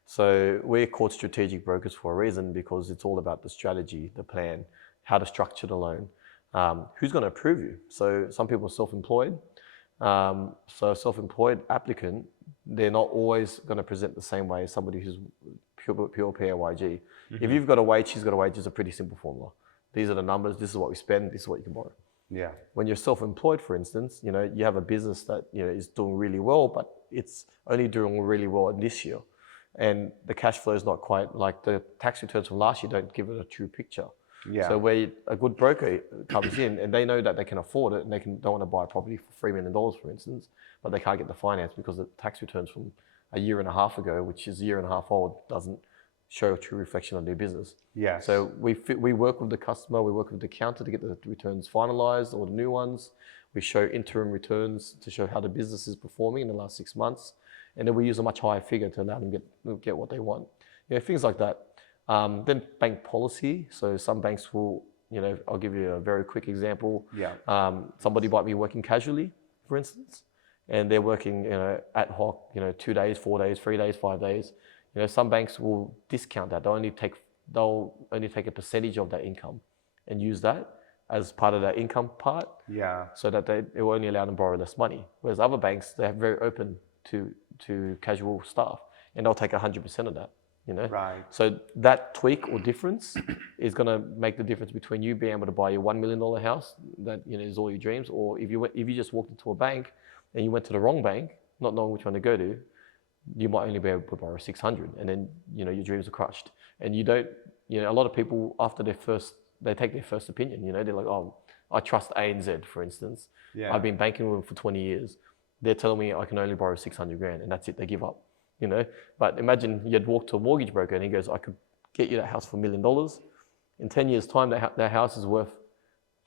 So we're called strategic brokers for a reason, because it's all about the strategy, the plan, how to structure the loan, who's going to approve you. So some people are self-employed. So a self-employed applicant, they're not always going to present the same way as somebody who's pure PAYG. If you've got a wage, she's got a wage, it's a pretty simple formula. These are the numbers, this is what we spend, this is what you can borrow. Yeah. When you're self-employed, for instance, you have a business that is doing really well, but it's only doing really well in this year. And the cash flow is not quite, like the tax returns from last year don't give it a true picture. Yeah. So where a good broker comes in and they know that they can afford it and don't want to buy a property for $3 million, for instance, but they can't get the finance because the tax returns from a year and a half ago, which is a year and a half old, doesn't show a true reflection of their business. Yeah. So we work with the customer, we work with the accountant to get the returns finalized, or the new ones. We show interim returns to show how the business is performing in the last 6 months. And then we use a much higher figure to allow them get what they want. Things like that. Then bank policy. So some banks will, I'll give you a very quick example. Yeah. Somebody might be working casually, for instance, and they're working, ad hoc, 2 days, 4 days, 3 days, 5 days. Some banks will discount that. They'll only take a percentage of that income and use that as part of their income part. Yeah. So that it will only allow them to borrow less money. Whereas other banks, they're very open to casual staff, and they'll take 100% of that. Right. So that tweak or difference is going to make the difference between you being able to buy your $1 million house that is all your dreams, or if you just walked into a bank and you went to the wrong bank, not knowing which one to go to, you might only be able to borrow 600, and then your dreams are crushed. And you don't, a lot of people after they take their first opinion. They're like, oh, I trust ANZ, for instance. Yeah. I've been banking with them for 20 years. They're telling me I can only borrow 600 grand, and that's it. They give up. But imagine you'd walk to a mortgage broker and he goes, I could get you that house for $1 million. In 10 years' time, that house is worth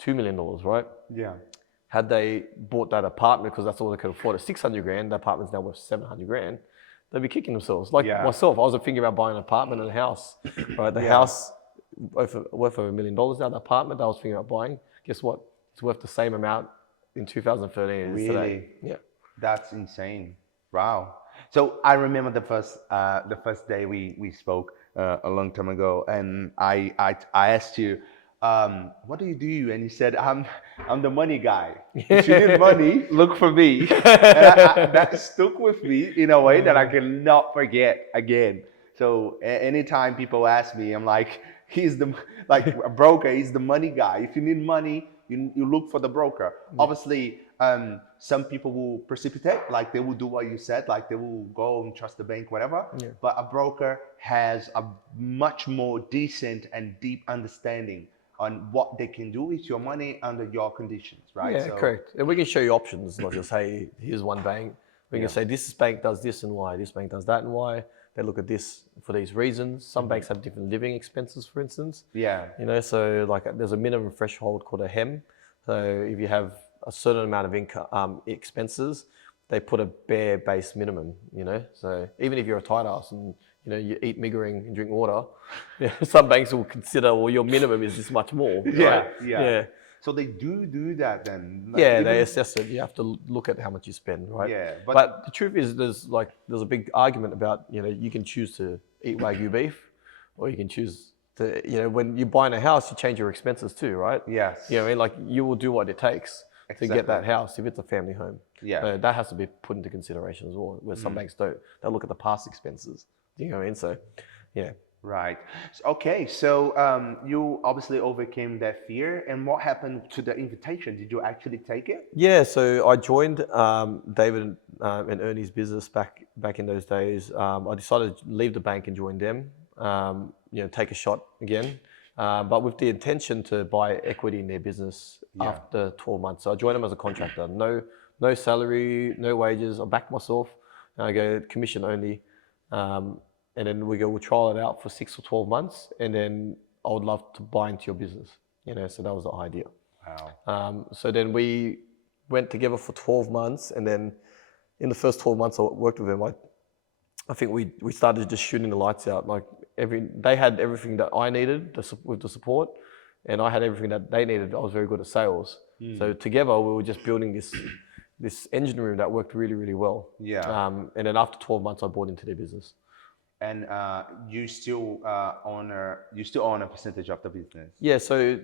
$2 million, right? Yeah. Had they bought that apartment, because that's all they could afford, at 600 grand, the apartment's now worth 700 grand, they'd be kicking themselves. Like myself, I was thinking about buying an apartment and a house, right? The house worth over $1 million now, the apartment I was thinking about buying, guess what? It's worth the same amount in 2013 as it is today. Yeah. That's insane. Wow. So I remember the first day we spoke a long time ago, and I asked you, what do you do? And you said, I'm the money guy. If you need money, look for me. And that stuck with me in a way that I cannot forget again. So anytime people ask me, I'm like, a broker. He's the money guy. If you need money, you look for the broker. Obviously, some people will precipitate, like they will do what you said, like they will go and trust the bank, whatever. Yeah. But a broker has a much more decent and deep understanding on what they can do with your money under your conditions, right? Yeah, correct. And we can show you options, not just, hey, here's one bank. We can say this bank does this and why, this bank does that and why. They look at this for these reasons. Some banks have different living expenses, for instance. Yeah. So like there's a minimum threshold called a HEM. So if you have a certain amount of income, expenses, they put a bare base minimum, So even if you're a tight ass and, you eat miggering and drink water, some banks will consider, well, your minimum is this much more. Right? Yeah. So they do that then? They assess it. You have to look at how much you spend, right? Yeah. But the truth is there's a big argument about, you can choose to eat Wagyu beef, or you can choose to, when you're buying a house, you change your expenses too, right? Yes. You will do what it takes to get that house if it's a family home. Yeah. So that has to be put into consideration as well, where some banks don't. They look at the past expenses. Do you know what I mean? So, yeah. Right. Okay. So you obviously overcame that fear. And what happened to the invitation? Did you actually take it? Yeah. So I joined David and Ernie's business back in those days. I decided to leave the bank and join them. Take a shot again, but with the intention to buy equity in their business after 12 months. So I joined them as a contractor. No salary, no wages. I backed myself. I go commission only. And then we'll trial it out for 6 or 12 months, and then I would love to buy into your business. So that was the idea. Wow. So then we went together for 12 months, and then in the first 12 months I worked with them, I think we started just shooting the lights out. Like they had everything that I needed with the support, and I had everything that they needed. I was very good at sales. So together we were just building this engine room that worked really, really well. Yeah. And then after 12 months I bought into their business. And you still own a percentage of the business? Yeah, so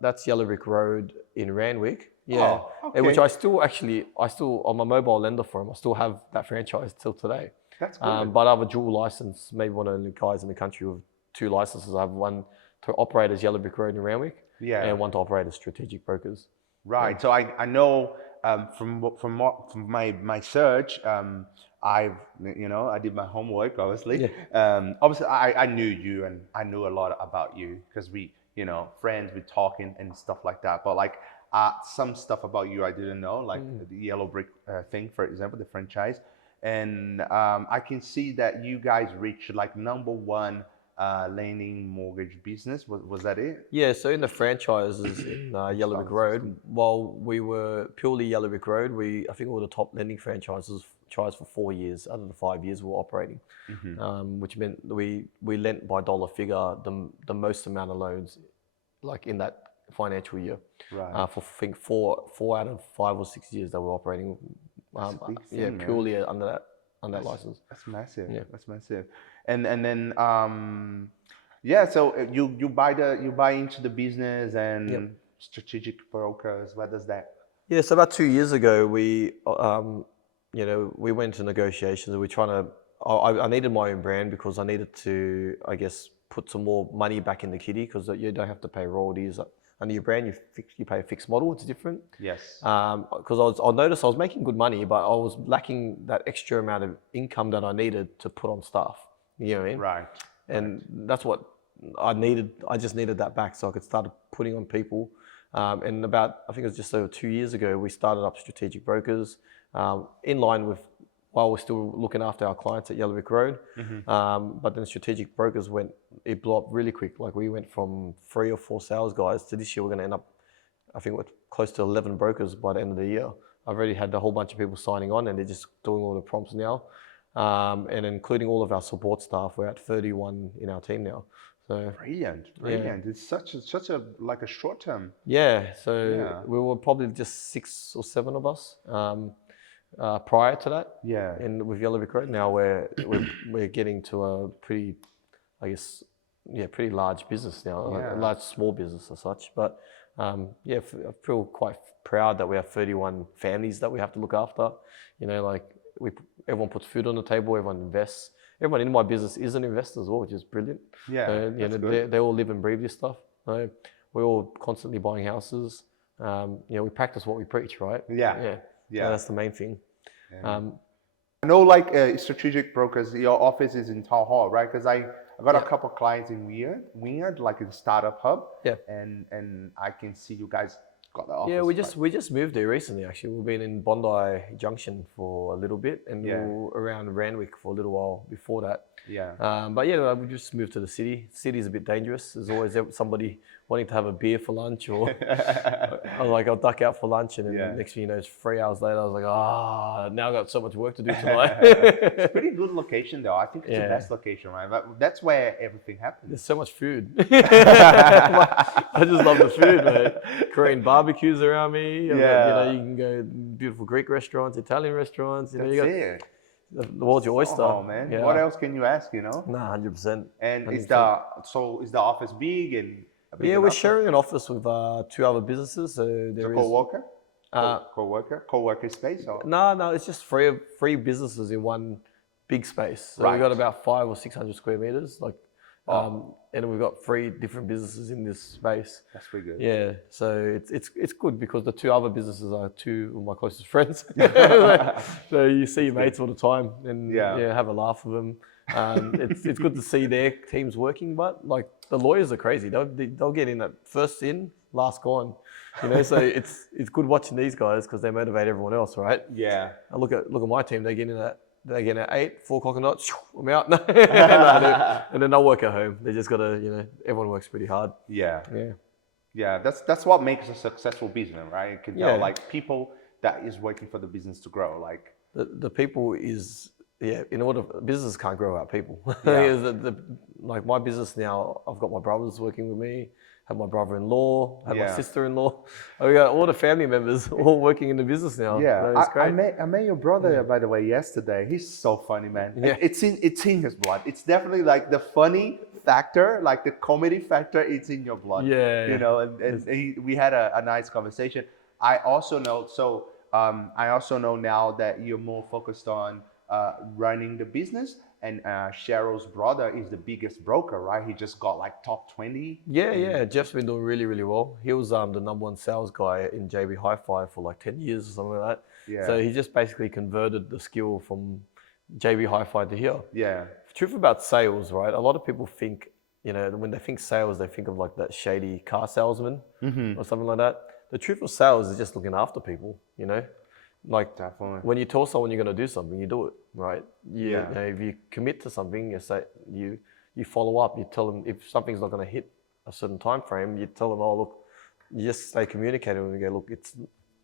that's Yellow Brick Road in Randwick. Yeah, oh, okay. Which I still I'm a mobile lender for them. I still have that franchise till today. That's good. But I have a dual license, maybe one of the only guys in the country with 2 licenses. I have one to operate as Yellow Brick Road in Randwick, and one to operate as Strategic Brokers. Right. Yeah. So I know from my search. I did my homework, obviously. Yeah. Obviously, I knew you, and I knew a lot about you because we, friends, we talking and stuff like that. But some stuff about you I didn't know, like the Yellow Brick thing, for example, the franchise. And I can see that you guys reached #1 lending mortgage business. Was that it? Yeah, so in the franchises in Yellow Brick Road, while we were purely Yellow Brick Road, I think we were the top lending franchises for 4 years out of the 5 years we were operating, which meant we lent by dollar figure the most amount of loans in that financial year. Right. For I think four out of 5 or 6 years that we're operating, That's a big thing, man. purely under that license. That's massive. Yeah. That's massive. And then yeah, so you buy into the business Yep. and strategic brokers. What does that? Yeah, so about 2 years ago, we went to negotiations. We were trying to. I needed my own brand because I needed to, I guess, put some more money back in the kitty because you don't have to pay royalties under your brand. You pay a fixed model. It's different. Yes. Because I noticed I was making good money, but I was lacking that extra amount of income that I needed to put on staff. You know what I mean? Right. And that's what I needed. I just needed that back so I could start putting on people. And I think it was just over 2 years ago, we started up Strategic Brokers in line with, while we're still looking after our clients at Yellowbrick Road. But then Strategic Brokers it blew up really quick. Like we went from 3 or 4 sales guys to this year we're going to end up, I think, with close to 11 brokers by the end of the year. I've already had a whole bunch of people signing on and they're just doing all the prompts now. And including all of our support staff, we're at 31 in our team now. So Brilliant. Yeah. It's such a like a short term. Yeah, so we were probably just 6 or 7 of us prior to that. Yeah. And with Yellowbrick Road now, we're getting to a pretty, I guess, pretty large business now, Yeah. a large small business as such. But I feel quite proud that we have 31 families that we have to look after. You know, like everyone puts food on the table, everyone invests. Everyone in my business is an investor as well, which is brilliant. Yeah, that's good. They all live and breathe this stuff. So we're all constantly buying houses. We practice what we preach, right? Yeah. So that's the main thing. Yeah. I know, like Strategic Brokers, your office is in Town Hall, right? Because I got a couple clients in Wynyard, like in Startup Hub. Yeah. And I can see you guys got the office. Yeah, we just moved there recently. Actually, we've been in Bondi Junction for a little bit, and we were around Randwick for a little while before that. Yeah. But yeah, we just moved to the city. City's a bit dangerous. There's always somebody wanting to have a beer for lunch, or I'll duck out for lunch, and then next thing you know, it's 3 hours later. I was like, now I got so much work to do tonight. It's a pretty good location, though. I think it's the best location, right? But that's where everything happens. There's so much food. I just love the food, man. Korean barbecues around me. You can go beautiful Greek restaurants, Italian restaurants. That's it. The world's your oyster. Oh man, what else can you ask? Nah, 100%. And 100%. Is the office big and? We're sharing an office with 2 other businesses. So there is co-worker. Co-worker space. Or? No, it's just three businesses in one big space. So we've got about 500 or 600 square meters, and we've got 3 different businesses in this space. That's pretty good. Yeah, so it's good because the 2 other businesses are 2 of my closest friends. So you see your mates all the time and have a laugh with them. It's good to see their teams working, but like the lawyers are crazy. They'll get in at first in, last gone. So it's good watching these guys because they motivate everyone else, right? Yeah. I look at my team. They get in at 8, 4 o'clock at night. I'm out. And then they'll work at home. They just gotta, everyone works pretty hard. Yeah. Yeah. Yeah. That's what makes a successful business, right? You can tell like people that is working for the business to grow. Like the people is in order business can't grow without people. Like my business now, I've got my brothers working with me. Have my brother-in-law, have my sister-in-law. We got all the family members all working in the business now. Yeah, so it's great. I met your brother by the way yesterday. He's so funny, man. Yeah. It's in his blood. It's definitely like the funny factor, like the comedy factor. It's in your blood. Yeah. And we had a nice conversation. I also know now that you're more focused on running the business. And Cheryl's brother is the biggest broker, right? He just got like top 20. Yeah. Jeff's been doing really, really well. He was the #1 sales guy in JB Hi-Fi for like 10 years or something like that. Yeah. So he just basically converted the skill from JB Hi-Fi to here. Yeah. Truth about sales, right? A lot of people think, when they think sales, they think of like that shady car salesman or something like that. The truth of sales is just looking after people, Like definitely. When you tell someone you're going to do something, you do it, right? If you commit to something, you follow up. You tell them if something's not going to hit a certain time frame. You tell them, look, you just stay communicating and you go, look, it's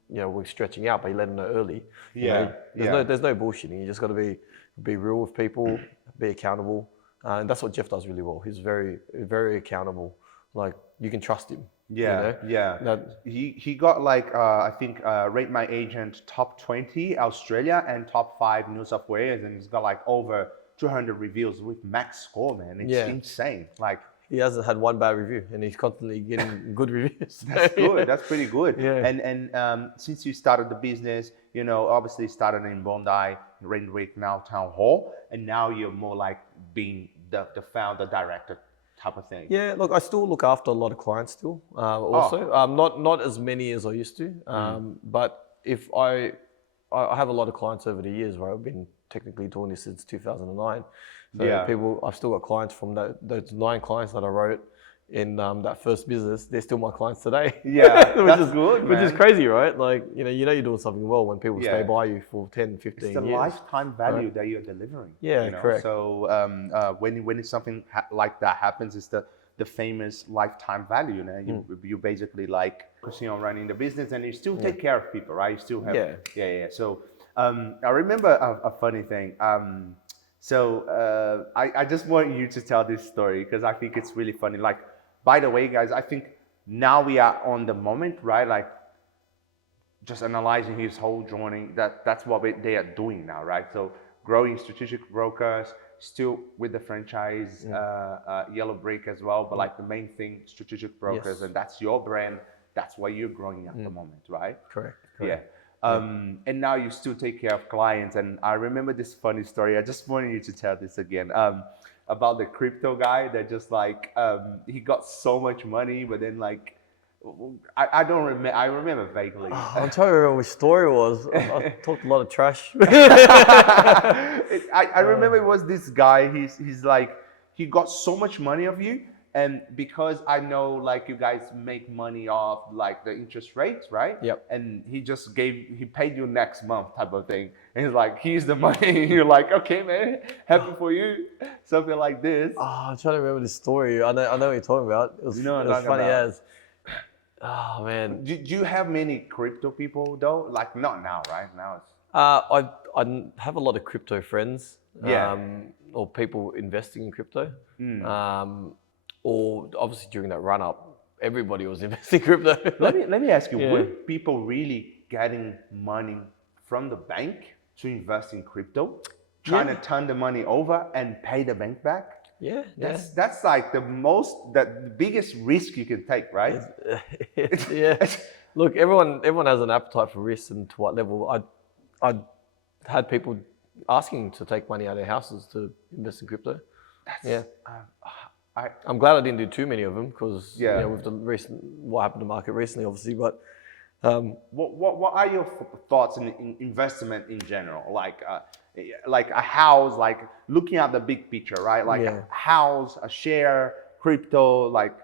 we're stretching out, but you let them know early. There's no bullshitting. You just got to be real with people, be accountable, and that's what Jeff does really well. He's very, very accountable. Like you can trust him. Yeah, know? yeah. That, He got like I think Rate My Agent top 20 Australia and top 5 New South Wales, and he's got like over 200 reviews with max score, man. It's yeah. insane. Like He hasn't had one bad review, and he's constantly getting good reviews. that's good. Yeah. That's pretty good. Yeah. And since you started the business, you know, obviously started in Bondi, Randwick, now Town Hall, and now you're more like being the founder, director type of thing. Yeah, look, I still look after a lot of clients still. Also, not as many as I used to. But if I have a lot of clients over the years, where I've been technically doing this since 2009. So Yeah. I've still got clients from those 9 clients that I wrote in that first business. They're still my clients today. Yeah, which that's is good, which is man. crazy, right? Like you're doing something well when people stay Yeah. by you for 10, 15 It's the years. lifetime value that you're delivering. Yeah, you know? correct. So when it's something like that happens, it's the famous lifetime value. You know, you basically like focusing on running the business, and you still take care of people, right? You still have yeah. So I remember a funny thing. I just want you to tell this story because I think it's really funny. Like, by the way, guys, I think now we are on the moment, right? Like, just analyzing his whole journey, that's what they are doing now, right? So growing strategic brokers, still with the franchise, Yellow Brick as well, but like the main thing, strategic brokers, and that's your brand. That's why you're growing at the moment, right? Correct. Yeah. And now you still take care of clients. And I remember this funny story. I just wanted you to tell this again. About the crypto guy that just like he got so much money, but then like I don't remember. I remember vaguely. I'm trying to remember which story it was. I talked a lot of trash. I remember it was this guy. He's like he got so much money of you, and because I know like you guys make money off like the interest rates, right? Yep. And he paid you next month type of thing. And he's like, here's the money. You're like, okay, man, happy for you. Something like this. I'm trying to remember the story. I know what you're talking about. It was, You know what it I'm was talking funny about. as. Oh man. Do you have many crypto people though? Like not now, right? Now it's I have a lot of crypto friends. Yeah. Or people investing in crypto. Or obviously during that run up, everybody was investing in crypto. let me ask you, Yeah. were people really getting money from the bank to invest in crypto? Trying to turn the money over and pay the bank back? Yeah. That's like the biggest risk you can take, right? Yeah. Look, everyone has an appetite for risk, and to what level. I had people asking to take money out of their houses to invest in crypto. I'm glad I didn't do too many of them because with the what happened to the market recently, obviously. But what are your thoughts in investment in general? Like a house, like looking at the big picture, right? Like a house, a share, crypto, like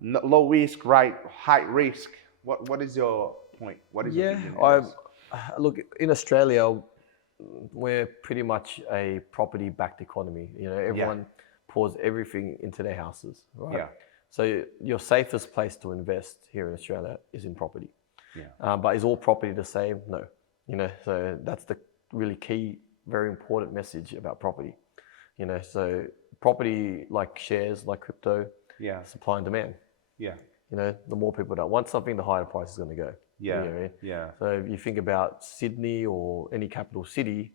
low risk, right? High risk. What is your point? What is your opinion on this? Look, in Australia, we're pretty much a property-backed economy. Everyone pours everything into their houses, right? Yeah. So your safest place to invest here in Australia is in property. Yeah. But is all property the same? No. So that's the really key, very important message about property. So property, like shares, like crypto, supply and demand. Yeah. The more people that want something, the higher the price is going to go. Yeah. You know what I mean? Yeah. So if you think about Sydney or any capital city,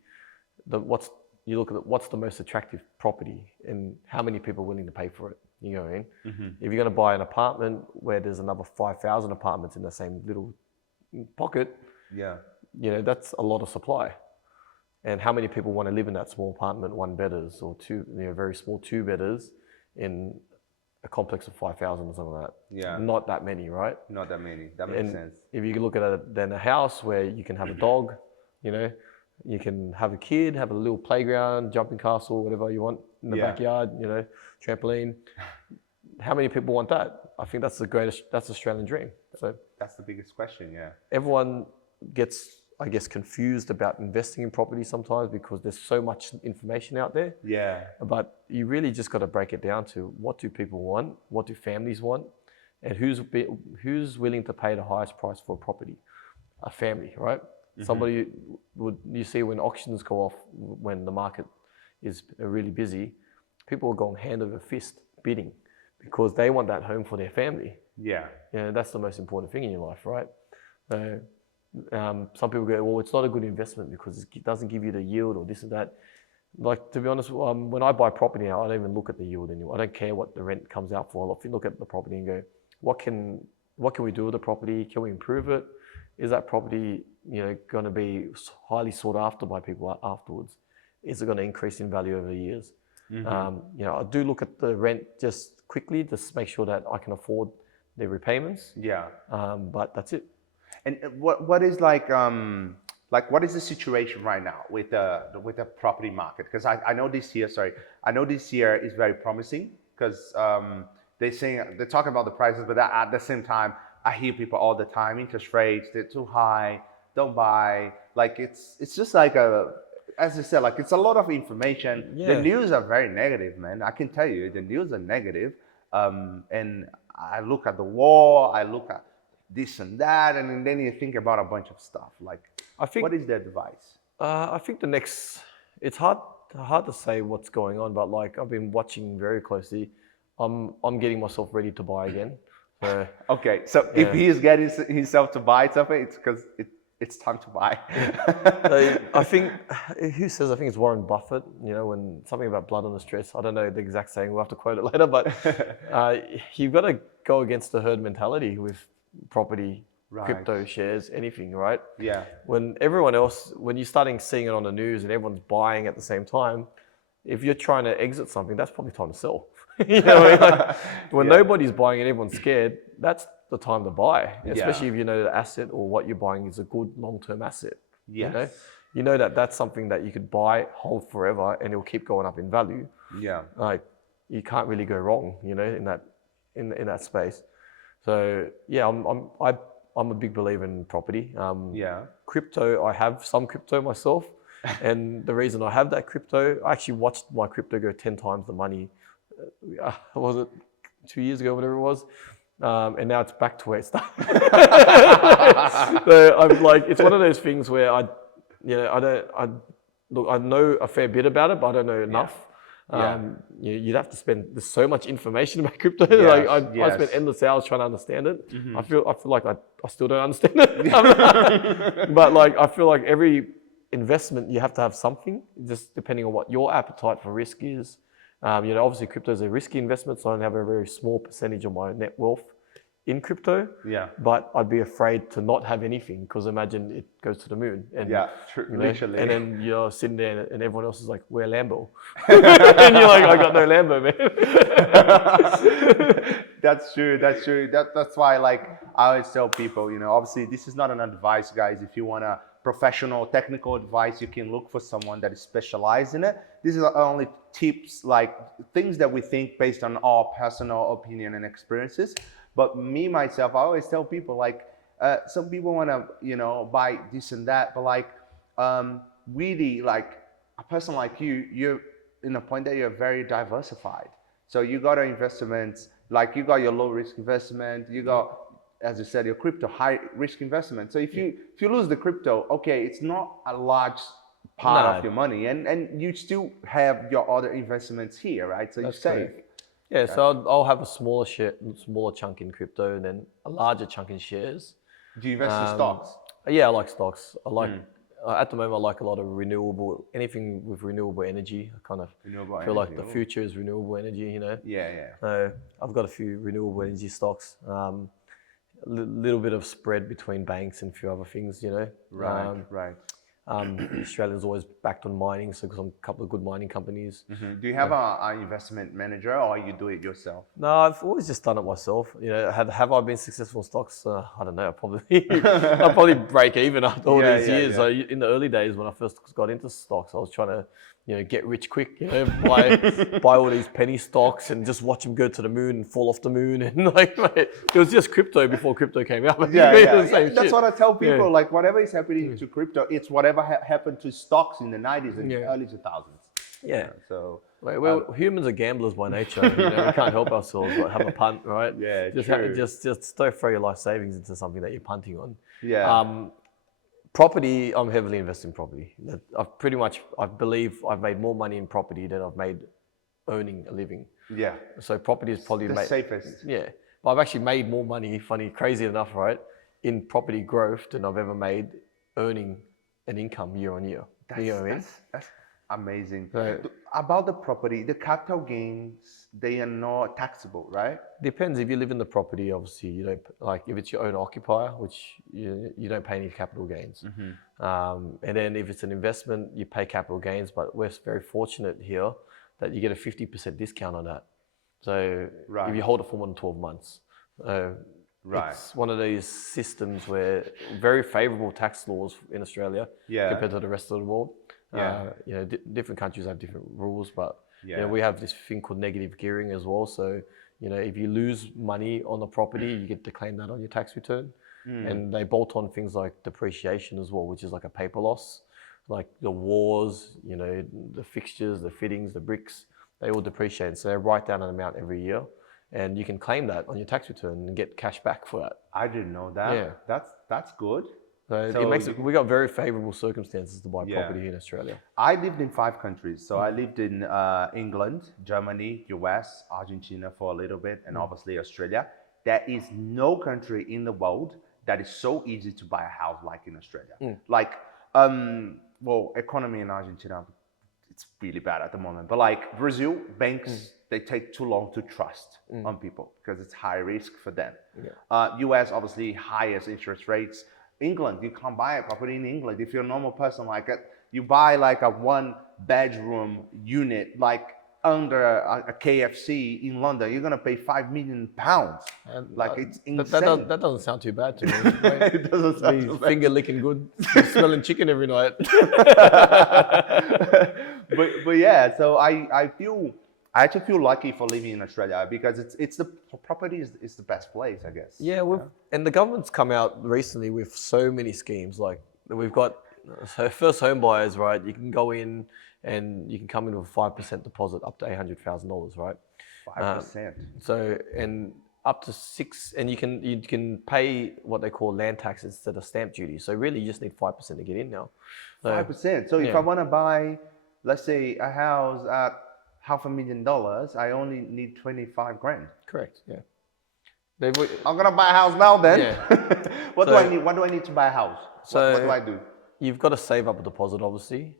you look at what's the most attractive property and how many people are willing to pay for it. You know what I mean? Mm-hmm. If you're going to buy an apartment where there's another 5,000 apartments in the same little pocket, that's a lot of supply. And how many people want to live in that small apartment, 1-bedders or two, very small 2-bedders in a complex of 5,000 or something like that? Yeah. Not that many, right? Not that many. That makes sense. If you look at a house where you can have a dog, you can have a kid, have a little playground, jumping castle, whatever you want in the backyard, trampoline. How many people want that? I think that's that's the Australian dream. So that's the biggest question, yeah. Everyone gets, I guess, confused about investing in property sometimes because there's so much information out there. Yeah. But you really just got to break it down to what do people want, what do families want, and who's willing to pay the highest price for a property? A family, right? Mm-hmm. Somebody you see when auctions go off, when the market is really busy, people are going hand over fist bidding because they want that home for their family. Yeah. You know, that's the most important thing in your life, right? So some people go, well, it's not a good investment because it doesn't give you the yield or this or that. Like, to be honest, when I buy property now, I don't even look at the yield anymore. I don't care what the rent comes out for. I'll look at the property and go, what can we do with the property? Can we improve it? Is that property, going to be highly sought after by people afterwards? Is it going to increase in value over the years? I do look at the rent just quickly, just to make sure that I can afford the repayments. Yeah. But that's it. And what is what is the situation right now with the property market? Because I know this year is very promising because they're talking about the prices, but at the same time, I hear people all the time, interest rates, they're too high, don't buy. Like it's just like as I said, like it's a lot of information. Yeah. The news are very negative, man. I can tell you, the news are negative. And I look at the war, I look at this and that, and then you think about a bunch of stuff. Like, what is the advice? I think it's hard to say what's going on, but like I've been watching very closely. I'm getting myself ready to buy again. So, okay, so if he is getting himself to buy something, it's because it's time to buy. I think, I think it's Warren Buffett, when something about blood on the streets. I don't know the exact saying, we'll have to quote it later, but you've got to go against the herd mentality with property, crypto, shares, anything, right? Yeah. When you're starting seeing it on the news and everyone's buying at the same time, if you're trying to exit something, that's probably time to sell. When nobody's buying and everyone's scared, that's the time to buy, especially if you know the asset or what you're buying is a good long-term asset. Yes. You know that that's something that you could buy, hold forever, and it'll keep going up in value. Yeah. Like you can't really go wrong, in that space. So yeah, I'm a big believer in property. Crypto, I have some crypto myself, and the reason I have that crypto, I actually watched my crypto go 10 times the money. Was it 2 years ago, whatever it was? And now it's back to where it started. So I'm like, it's one of those things where I know a fair bit about it, but I don't know enough. You'd have to spend. There's so much information about crypto. I spent endless hours trying to understand it. I feel like I still don't understand it. But like I feel like every investment you have to have something, just depending on what your appetite for risk is. Obviously crypto is a risky investment, so I don't have a very small percentage of my net wealth in crypto. Yeah. But I'd be afraid to not have anything because imagine it goes to the moon. And, literally. And then you're sitting there and everyone else is like, "We're Lambo," and you're like, "I got no Lambo, man." That's true. That's why, I always tell people, obviously this is not an advice, guys. If you want a professional, technical advice, you can look for someone that is specialized in it. This is only tips, like things that we think based on our personal opinion and experiences. But me, myself, I always tell people some people want to, buy this and that, but really a person like you're in a point that you're very diversified. So you got investments, you got your low risk investment, you got, as you said, your crypto high risk investment. So if you lose the crypto, okay, it's not a large part of your money, and you still have your other investments here, right? So you're safe. Yeah, so I'll have a smaller chunk in crypto and then a larger chunk in shares. Do you invest in stocks? Yeah, I like stocks. I like at the moment I like a lot of anything with renewable energy. I kind of feel like the future is renewable energy. Yeah. So I've got a few renewable energy stocks. Little bit of spread between banks and a few other things. Right. Australia's always backed on mining, so because I'm a couple of good mining companies. Do you have an investment manager, or you do it yourself? No, I've always just done it myself. Have I been successful in stocks? I don't know. I'll probably break even after all these years. Yeah. So in the early days when I first got into stocks, I was trying to get rich quick. Buy all these penny stocks and just watch them go to the moon and fall off the moon. And it was just crypto before crypto came out. That's what I tell people. Like whatever is happening to crypto, it's whatever happened to stocks in the 90s and early 2000s. Yeah. So humans are gamblers by nature. We can't help ourselves. Have a punt, right? Yeah. Just don't throw your life savings into something that you're punting on. Yeah. Property, I'm heavily invested in property. I believe I've made more money in property than I've made owning a living. Yeah. So property is probably The safest. yeah. But I've actually made more money, crazy enough, right, in property growth than I've ever made earning an income year on year. You know what I mean? That's amazing. So About the property, the capital gains, they are not taxable, right? depends if you live in the property. Obviously, you don't like if it's your own occupier, which you don't pay any capital gains. And then if it's an investment, you pay capital gains. But we're very fortunate here that you get a 50% discount on that. So Right. if you hold it for more than 12 months, Right. it's one of these systems where very favorable tax laws in Australia Yeah. compared to the rest of the world. Yeah. Different countries have different rules, but Yeah. we have this thing called negative gearing as well. So if you lose money on the property, you get to claim that on your tax return. And they bolt on things like depreciation as well, which is like a paper loss, like the walls, the fixtures, the fittings, the bricks, they all depreciate. So they write down an amount every year, and you can claim that on your tax return and get cash back for that. I didn't know that. Yeah. That's good. So it makes we got very favorable circumstances to buy Yeah. property here in Australia. I lived in 5 countries. So I lived in England, Germany, US, Argentina for a little bit, and obviously Australia. There is no country in the world that is so easy to buy a house like in Australia. Like, economy in Argentina, it's really bad at the moment. But like Brazil, banks, they take too long to trust on people because it's high risk for them. US, obviously, highest interest rates. England, you can't buy a property in England. If you're a normal person like it, you buy like a 1-bedroom unit, like under a KFC in London, you're gonna pay £5 million. Like it's insane. That doesn't sound too bad to me. It doesn't sound too bad. Finger licking good, smelling chicken every night. but yeah, so I actually feel lucky for living in Australia because it's the property is the best place, I guess. Yeah, and the government's come out recently with so many schemes. Like we've got first home buyers, right? You can go in and you can come in with a 5% deposit up to $800,000, right? 5%. So and up to 6, and you can pay what they call land tax instead of stamp duty. So really, you just need 5% to get in now. 5%. So if I want to buy, let's say, a house at $500,000, I only need 25 grand. Correct. Yeah. I'm gonna buy a house now. Then, Yeah. what do I need? What do I need to buy a house? What do I do? You've got to save up a deposit, obviously.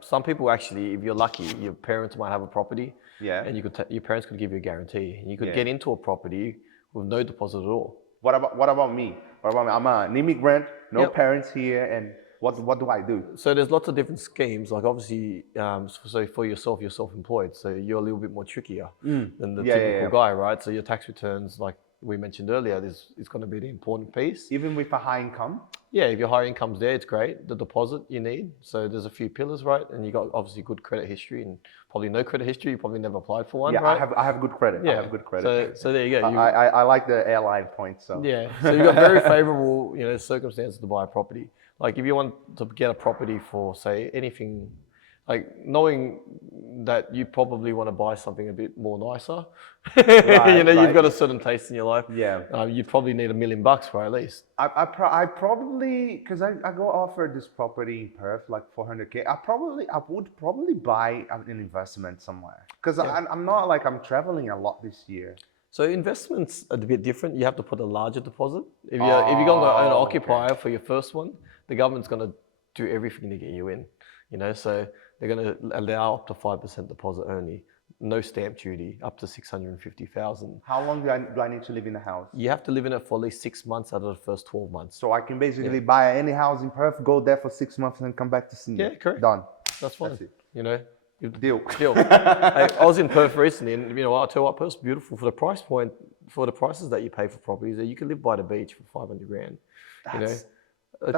Some people actually, if you're lucky, your parents might have a property. Yeah. And your parents could give you a guarantee, and you could get into a property with no deposit at all. What about me? I'm an immigrant, no parents here, and what do I do? So there's lots of different schemes. Like obviously, so for yourself, you're self-employed, so you're a little bit more trickier than the typical guy, right? So your tax returns, like we mentioned earlier, is going to be the important piece. Even with a high income? Yeah, if your high income's there, it's great. The deposit you need. So there's a few pillars, right? And you got obviously good credit history and probably no credit history. You probably never applied for one, right? I have good credit. Yeah. I have good credit. So there you go. I like the airline points. So yeah. So you've got very favorable, circumstances to buy a property. Like if you want to get a property for, say, anything, like knowing that you probably want to buy something a bit more nicer, you've got a certain taste in your life. Yeah. You'd probably need $1 million, right, at least. I probably, because I got offered this property in Perth, like 400K. I would probably buy an investment somewhere. Because I'm not like I'm traveling a lot this year. So investments are a bit different. You have to put a larger deposit. If you're going to own an occupier for your first one, the government's going to do everything to get you in. So they're going to allow up to 5% deposit only, no stamp duty, up to $650,000. How long do I need to live in the house? You have to live in it for at least 6 months out of the first 12 months. So I can basically buy any house in Perth, go there for 6 months, and come back to Sydney. Yeah, correct. Done. That's fine. That's it. Deal. Deal. I was in Perth recently, and I'll tell you what, Perth's beautiful for the price point, for the prices that you pay for properties. You can live by the beach for 500 grand. That's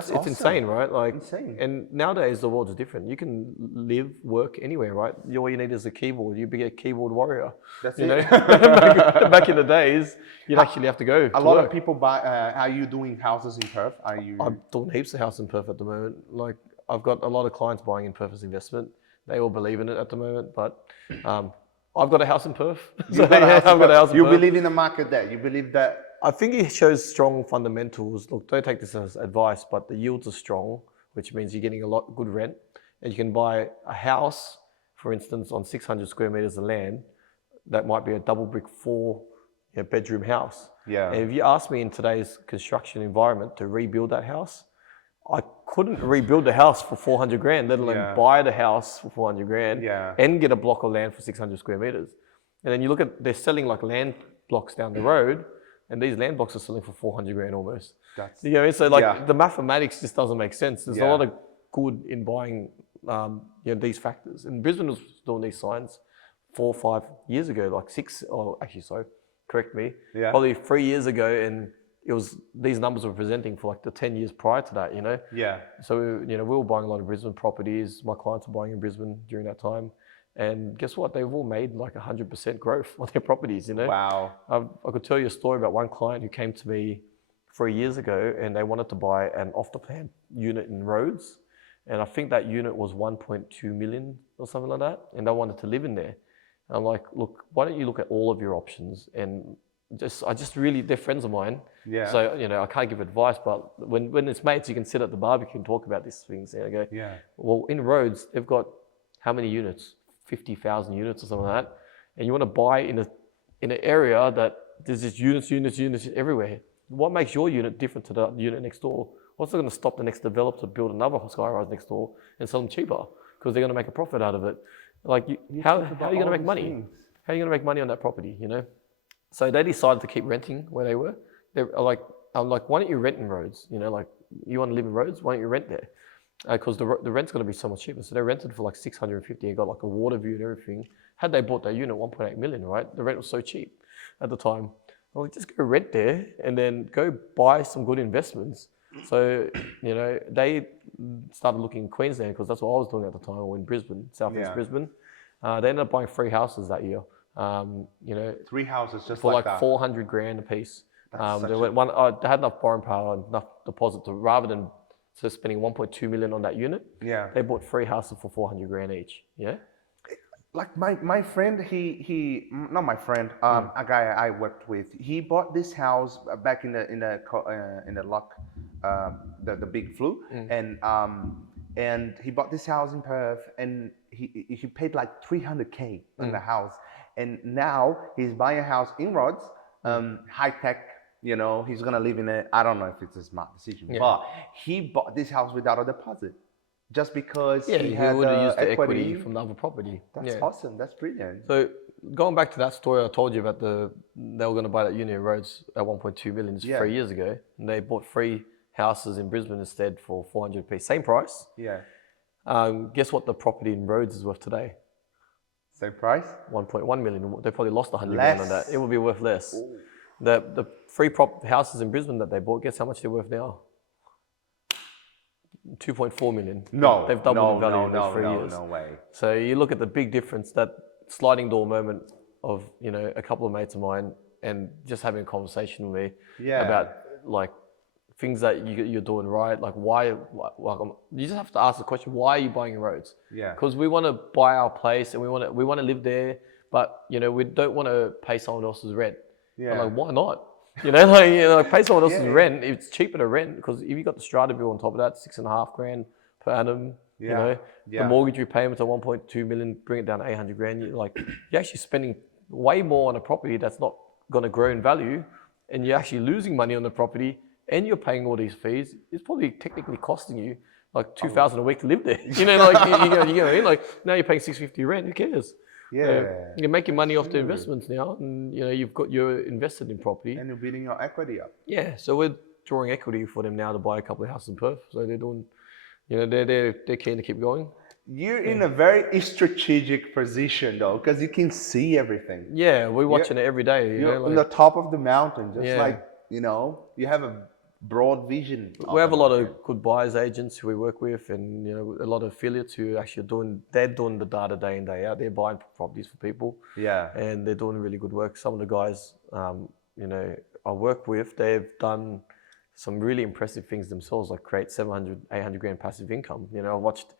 it's awesome. insane, right? Like insane. And nowadays the world is different. You can live, work anywhere, right? All you need is a keyboard. You be a keyboard warrior. That's it. Back in the days, you'd actually have to go. A lot of people buy. Are you doing houses in Perth? I'm doing heaps of houses in Perth at the moment. Like I've got a lot of clients buying in Perth as investment. They all believe in it at the moment, but I've got a house in Perth. I've got a house in Perth. You believe in the market there? You believe that? I think it shows strong fundamentals. Look, don't take this as advice, but the yields are strong, which means you're getting a lot good rent. And you can buy a house, for instance, on 600 square meters of land, that might be a double brick 4-bedroom house. Yeah. And if you ask me in today's construction environment to rebuild that house, I couldn't rebuild the house for 400 grand, let alone buy the house for 400 grand and get a block of land for 600 square meters. And then you look at, they're selling like land blocks down the road, and these land blocks are selling for 400 grand almost. You know, so like the mathematics just doesn't make sense. There's a lot of good in buying, these factors. And Brisbane was doing these signs 4 or 5 years ago, like 6, or actually, sorry, correct me, probably 3 years ago, and it was, these numbers were presenting for like the 10 years prior to that, you know? So, we were buying a lot of Brisbane properties. My clients were buying in Brisbane during that time. And guess what? They've all made like 100% growth on their properties, you know? Wow. I could tell you a story about one client who came to me 3 years ago, and they wanted to buy an off-the-plan unit in Rhodes. And I think that unit was 1.2 million or something like that. And they wanted to live in there. And I'm like, look, why don't you look at all of your options? And I just really, they're friends of mine. So, I can't give advice, but when it's mates, you can sit at the barbecue and talk about these things. And I go, well, in Rhodes, they've got how many units? 50,000 units or something like that. And you want to buy in an area that there's just units everywhere. What makes your unit different to the unit next door? What's going to stop the next developer to build another skyrise next door and sell them cheaper? Because they're going to make a profit out of it. Like, how are you going to make money? How are you going to make money on that property, you know? So they decided to keep renting where they were. I'm like, why don't you rent in Rhodes? You know, like, you want to live in Rhodes? Why don't you rent there? Because the rent's going to be so much cheaper. So they rented for like 650 and got like a water view and everything. Had they bought that unit, 1.8 million, right? The rent was so cheap at the time. I'm like, just go rent there and then go buy some good investments. So, they started looking in Queensland, because that's what I was doing at the time, or in Brisbane, southeast Brisbane. They ended up buying 3 houses that year. 3 houses just for like that. 400 grand a piece. They had enough borrowing power, enough deposit to, rather than spending 1.2 million on that unit. They bought 3 houses for 400 grand each. Like my friend, he not my friend, a guy I worked with. He bought this house back in the lock, the big flu, and he bought this house in Perth, and he paid like 300K on the house, and now he's buying a house in Rhodes, high tech. He's gonna live in it. I don't know if it's a smart decision, but he bought this house without a deposit, just because he would have used the equity from the other property. That's awesome. That's brilliant. So going back to that story I told you about, they were going to buy that unit in Rhodes at 1.2 million 3 years ago, and they bought 3 houses in Brisbane instead for 400p, same price. Guess what the property in Rhodes is worth today? Same price? 1.1 million. They probably lost 100 grand on that. It will be worth less. Ooh. The 3 houses in Brisbane that they bought, guess how much they're worth now? 2.4 million. No. They've doubled in value in those 3 years. No way. So you look at the big difference, that sliding door moment of, a couple of mates of mine, and just having a conversation with me about like things that you're doing right. Like, why, you just have to ask the question, why are you buying in Rhodes? Because we want to buy our place and we want to live there, but we don't want to pay someone else's rent. I'm like, why not? Pay someone else's rent. It's cheaper to rent, because if you got the strata bill on top of that, 6.5 grand per annum. The mortgage repayments are 1.2 million. Bring it down to 800 grand. You're actually spending way more on a property that's not going to grow in value, and you're actually losing money on the property, and you're paying all these fees. It's probably technically costing you like 2,000 a week to live there. you know what I mean? Like, now you're paying 650 rent. Who cares? You're making money off the investments now, and you're invested in property, and you're building your equity up. So we're drawing equity for them now to buy a couple of houses in Perth. So they're doing, they're keen to keep going. You're in a very strategic position though, because you can see everything. We're watching it every day. You're on the top of the mountain, just you have a broad vision. We have a lot of good buyers agents who we work with, and a lot of affiliates who actually doing the data day in, day out. They're buying properties for people, and they're doing really good work. Some of the guys I work with, they've done some really impressive things themselves, like create 700, 800 grand passive income. I watched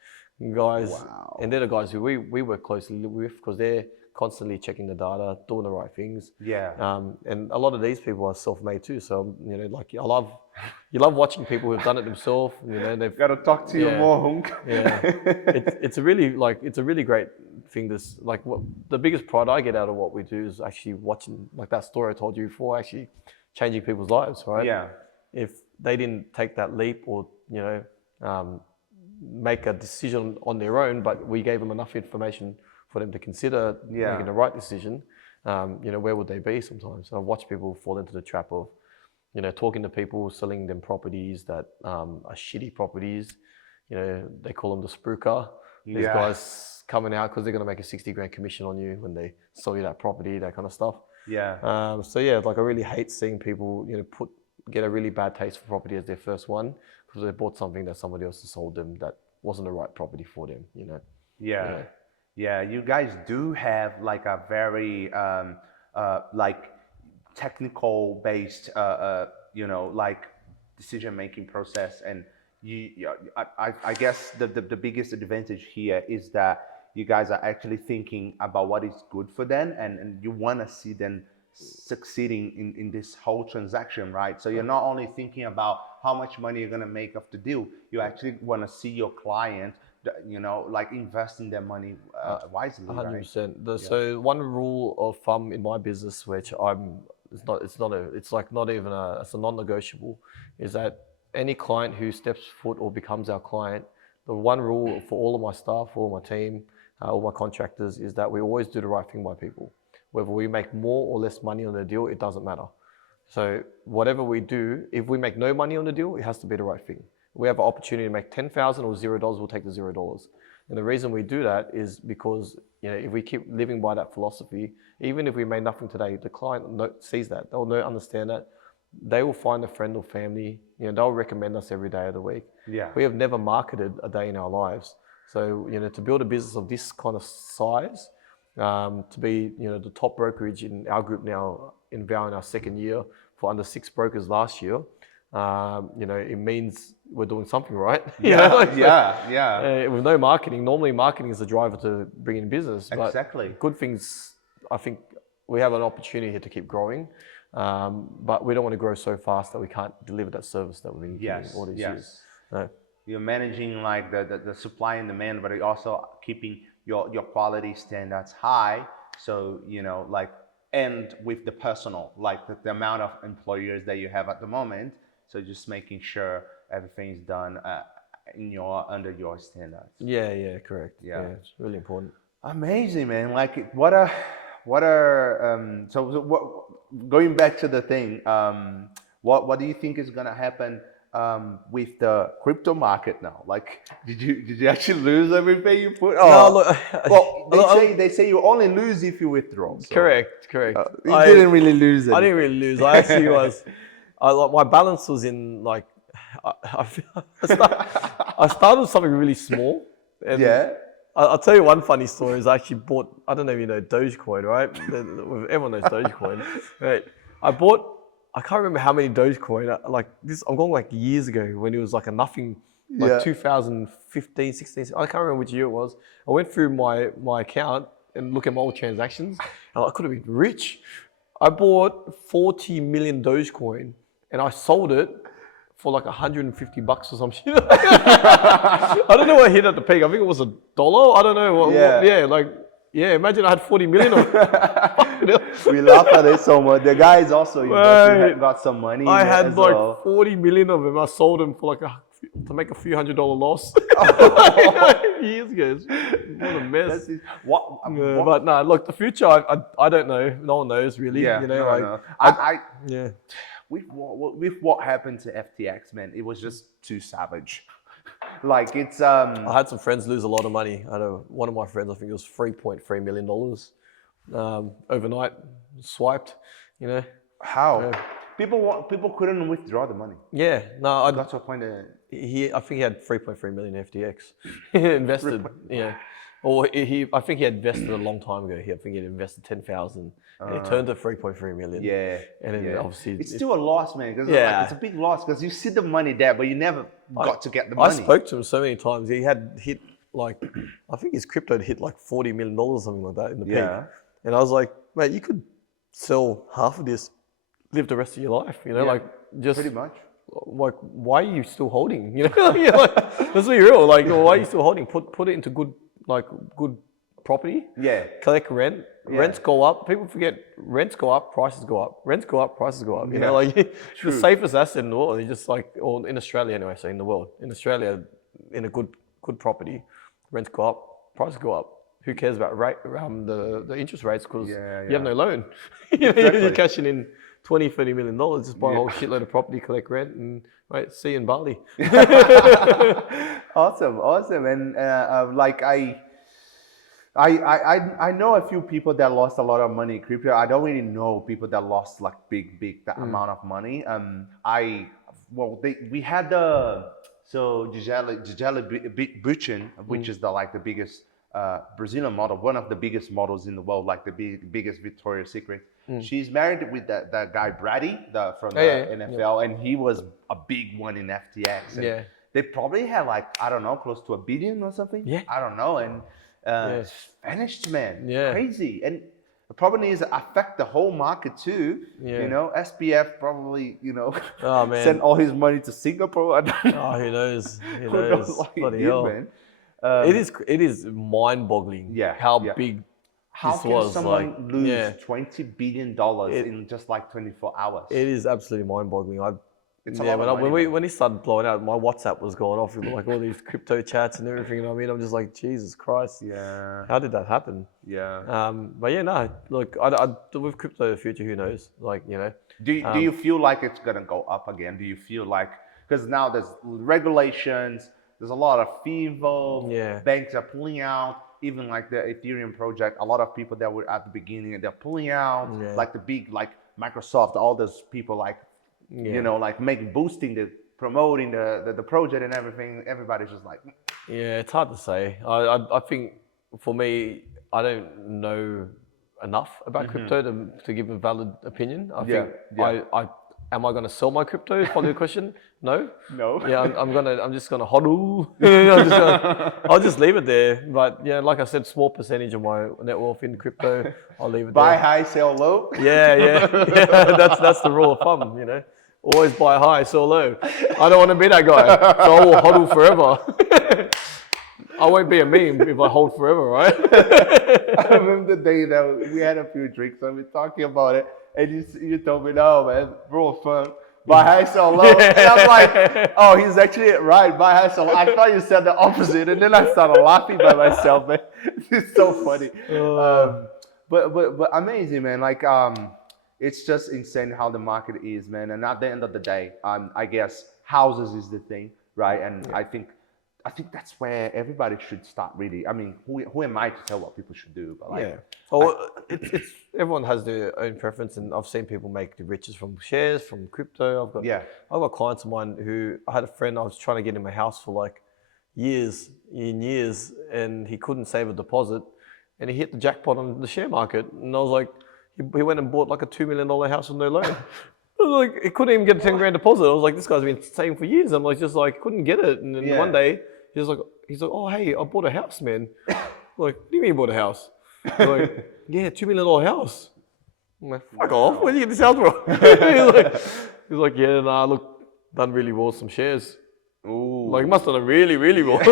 guys, and they're the guys who we work closely with, because they're constantly checking the data, doing the right things. Yeah. And a lot of these people are self-made too. So, you know, like you love watching people who've done it themselves. You know, they've Gotta talk to you more, Hunk. yeah. It's a really great thing. This like what the biggest pride I get out of what we do is actually watching like that story I told you before, actually changing people's lives, right? Yeah. If they didn't take that leap or, you know, make a decision on their own, but we gave them enough information for them to consider making the right decision, you know, where would they be sometimes? And I watch people fall into the trap of, you know, talking to people, selling them properties that are shitty properties. You know, they call them the spruiker. These guys coming out because they're going to make a 60 grand commission on you when they sell you that property, that kind of stuff. Yeah. So yeah, like I really hate seeing people, you know, get a really bad taste for property as their first one because they bought something that somebody else has sold them that wasn't the right property for them, you know. Yeah, you guys do have like a very like technical based you know, like decision making process, and I guess the biggest advantage here is that you guys are actually thinking about what is good for them, and you want to see them succeeding in this whole transaction, right? So you're not only thinking about how much money you're going to make off the deal, you actually want to see your client, you know, like investing their money wisely. 100%. Right? So one rule of thumb in my business, which it's a non-negotiable, is that any client who steps foot or becomes our client, the one rule for all of my staff, all my team, all my contractors is that we always do the right thing by people. Whether we make more or less money on the deal, it doesn't matter. So whatever we do, if we make no money on the deal, it has to be the right thing. We have an opportunity to make 10,000 or $0, we'll take the $0. And the reason we do that is because, you know, if we keep living by that philosophy, even if we made nothing today, the client sees that, they'll understand that. They will find a friend or family, you know, they'll recommend us every day of the week. Yeah. We have never marketed a day in our lives. So, you know, to build a business of this kind of size, to be, you know, the top brokerage in our group now, in our second year for under 6 brokers last year, you know, it means we're doing something right. With no marketing, normally marketing is the driver to bring in business. But exactly. Good things, I think we have an opportunity here to keep growing, but we don't want to grow so fast that we can't deliver that service that we've been doing all these years. No. You're managing like the supply and demand, but you're also keeping your quality standards high. So, you know, like, and with the personal, like the amount of employers that you have at the moment. So just making sure everything is done under your standards. Yeah, correct. Yeah, it's really important. Amazing, man. Like going back to the thing, what do you think is gonna happen with the crypto market now? Like, did you actually lose everything you put? No, look, well, they say you only lose if you withdraw. So. Correct. You didn't really lose it. I didn't really lose. I actually was. My balance was in like. I started with something really small. And I'll tell you one funny story. Is I actually bought. I don't know if you know Dogecoin, right? Everyone knows Dogecoin. Right. I can't remember how many Dogecoin. Like this, I'm going like years ago when it was like a nothing, like 2015, 16. I can't remember which year it was. I went through my account and look at my old transactions, and I could have been rich. I bought 40 million Dogecoin, and I sold it for like $150 or some shit. I don't know what hit at the peak. I think it was $1. I don't know. Imagine I had 40 million of it. We laugh at it so much. The guy is also got some money. I had like 40 million of them. I sold them for to make a few $100 loss. Years ago. What a mess. But no, look, the future, I don't know. No one knows really. Yeah, you know, no. With what happened to FTX, man, it was just too savage. Like it's I had some friends lose a lot of money. I know one of my friends, I think it was $3.3 million overnight swiped. You know how people couldn't withdraw the money. Yeah, no, I got to a point that I think he had 3.3 million FTX invested. Or I think he had invested a long time ago. I think he had invested 10,000, and it turned to 3.3 million. Yeah, and then obviously it's still a loss, man. Because it's a big loss because you see the money there, but you never got to get the money. I spoke to him so many times. He had hit like, I think his crypto had hit like $40 million or something like that in the peak. And I was like, mate, you could sell half of this, live the rest of your life, you know, Yeah, like just pretty much. like, why are you still holding? You know, you're like, let's be real. Like, why are you still holding? Put it into good property. Yeah. Collect rent. Yeah. Rents go up. People forget rents go up, prices go up. Rents go up, prices go up. You know, Yeah. like True. the safest asset in the world. You just like, or in Australia anyway. So in the world, in Australia, in a good property, rents go up, prices go up. Who cares about the interest rates because you have no loan. You know, you're cashing in $20-30 million, just buy a whole shitload of property, collect rent, and right, see you in Bali. Awesome. And like I know a few people that lost a lot of money in crypto. I don't really know people that lost like big that amount of money. We had Gisele Bündchen, which is the biggest Brazilian model, one of the biggest models in the world, like the biggest Victoria's Secret. She's married with that guy Brady from the NFL, and he was a big one in FTX. And they probably had like, I don't know, close to $1 billion or something. Yeah. I don't know. And vanished, man. Yeah. Crazy. And the problem is it affect the whole market too. Yeah. You know, SPF probably, sent all his money to Singapore. Who knows? Who knows? Bloody hell. Man. It is mind-boggling how big how can someone lose $20 billion in just like 24 hours? It is absolutely mind-boggling. When he started blowing out, my WhatsApp was going off with like all these crypto chats and everything. And I mean, I'm just like, Jesus Christ. Yeah. How did that happen? Yeah. But yeah, no. Look, with crypto, the future, who knows? Like, you know. Do you feel like it's gonna go up again? Do you feel like, because now there's regulations, there's a lot of fee involved. Yeah. Banks are pulling out. Even like the Ethereum project, a lot of people that were at the beginning, they're pulling out. Yeah. Like the big, like Microsoft, all those people like. You know, like promoting the project and everything. Everybody's just like, yeah, it's hard to say. I think for me, I don't know enough about crypto to give a valid opinion. I think am I going to sell my crypto? Is probably the question. No. Yeah, I'm just gonna hodl. I'll just leave it there. But yeah, like I said, small percentage of my net worth in crypto. I'll leave it buy there. High, sell low. Yeah. That's the rule of thumb. You know, always buy high, sell low. I don't want to be that guy, so I will hodl forever. I won't be a meme if I hold forever, right? I remember the day that we had a few drinks and we were talking about it. And you told me, no, man, bro, fun. Buy high, sell low. And I'm like, oh, he's actually right. Buy high, sell low. I thought you said the opposite. And then I started laughing by myself, man. It's so funny. But amazing, man. Like, it's just insane how the market is, man. And at the end of the day, I guess houses is the thing, right? And I think that's where everybody should start really. I mean, who am I to tell what people should do? But like, it's everyone has their own preference, and I've seen people make the riches from shares, from crypto. I've got clients of mine who I had a friend I was trying to get him a house for like years, and he couldn't save a deposit, and he hit the jackpot on the share market, and I was like, he went and bought like a $2 million house with no loan. I was like, he couldn't even get a 10 grand deposit. I was like, this guy's been saving for years. I'm like, just like couldn't get it, and then one day. He's like, oh, hey, I bought a house, man. I'm like, what do you mean you bought a house? I'm like, yeah, $2 million house. I'm like, fuck off, where did you get this house from? he's like, yeah, nah, look, done really well with some shares. Ooh. Like, he must have done really, really well.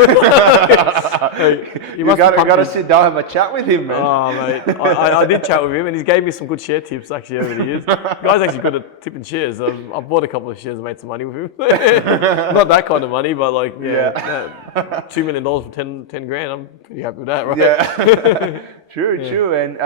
You gotta sit down and have a chat with him, man. Oh, mate. I did chat with him, and he gave me some good share tips, actually, over the years. The guy's actually good at tipping shares. I've bought a couple of shares and made some money with him. Not that kind of money, but like, $2 million for 10 grand. I'm pretty happy with that, right? Yeah. True. And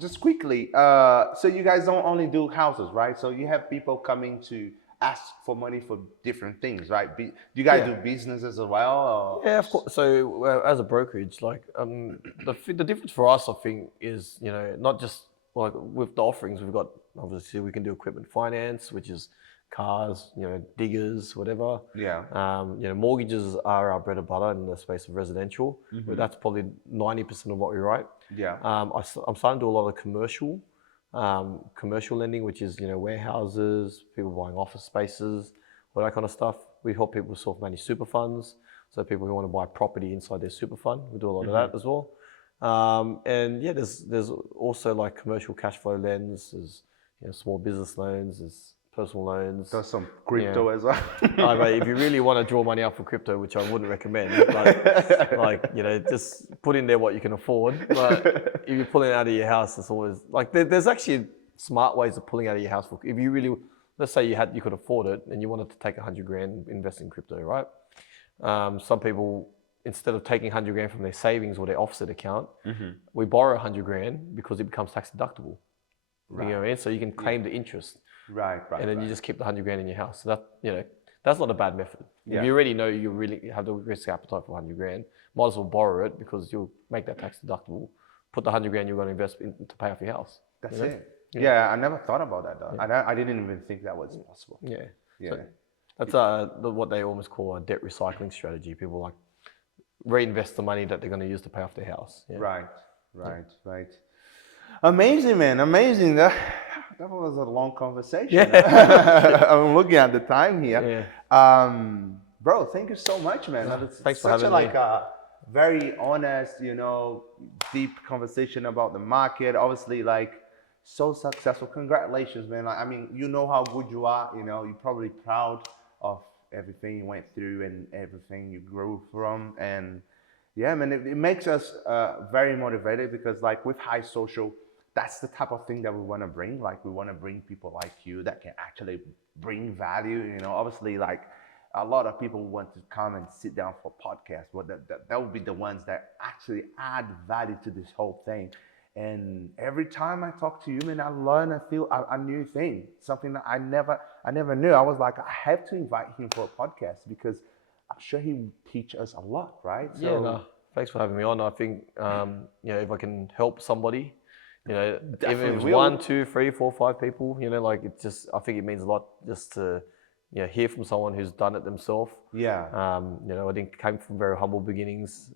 just quickly, so you guys don't only do houses, right? So you have people coming to ask for money for different things, right? Do you guys do businesses as well? Or? Yeah, of course. So as a brokerage, like the difference for us, I think, is, you know, not just like with the offerings we've got. Obviously, we can do equipment finance, which is cars, you know, diggers, whatever. Yeah. You know, mortgages are our bread and butter in the space of residential, but that's probably 90% of what we write. Yeah. I'm starting to do a lot of commercial lending, which is, you know, warehouses, people buying office spaces, all that kind of stuff. We help people self-manage super funds. So people who want to buy property inside their super fund, we do a lot of that as well. And yeah, there's also like commercial cash flow lends, there's small business loans, there's personal loans. There's some crypto as well. But if you really want to draw money out for crypto, which I wouldn't recommend, but like just put in there what you can afford. But if you're pulling it out of your house, it's always like there's actually smart ways of pulling out of your house. If you really, let's say you could afford it and you wanted to take 100 grand, invest in crypto, right? Some people, instead of taking 100 grand from their savings or their offset account, we borrow 100 grand because it becomes tax deductible. Right. You know what I mean? So you can claim the interest. Right. And then you just keep the 100 grand in your house. So that's not a bad method. Yeah. If you already know you really have the risk appetite for 100 grand, might as well borrow it because you'll make that tax deductible. Put the 100 grand you're going to invest in to pay off your house. That's it. Yeah, I never thought about that though. Yeah. I didn't even think that was possible. Yeah. Yeah. So that's what they almost call a debt recycling strategy. People like reinvest the money that they're going to use to pay off their house. Yeah. Right. Amazing, man. Amazing. That was a long conversation. Yeah. I'm looking at the time here. Yeah. Bro, thank you so much, man. Thanks for having me. A very honest, deep conversation about the market. Obviously, so successful. Congratulations, man. I mean, you know how good you are. You're probably proud of everything you went through and everything you grew from. And yeah, man, it makes us very motivated because with High Social, that's the type of thing that we want to bring. We want to bring people like you that can actually bring value. Obviously, a lot of people want to come and sit down for podcasts, but that would be the ones that actually add value to this whole thing. And every time I talk to you, man, I learn, I feel a new thing, something that I never knew. I was like, I have to invite him for a podcast because I'm sure he will teach us a lot, right? So, thanks for having me on. I think, if I can help somebody, even if it was 1, 2, 3, 4, 5 people, I think it means a lot just to, hear from someone who's done it themselves. Yeah. I didn't came from very humble beginnings.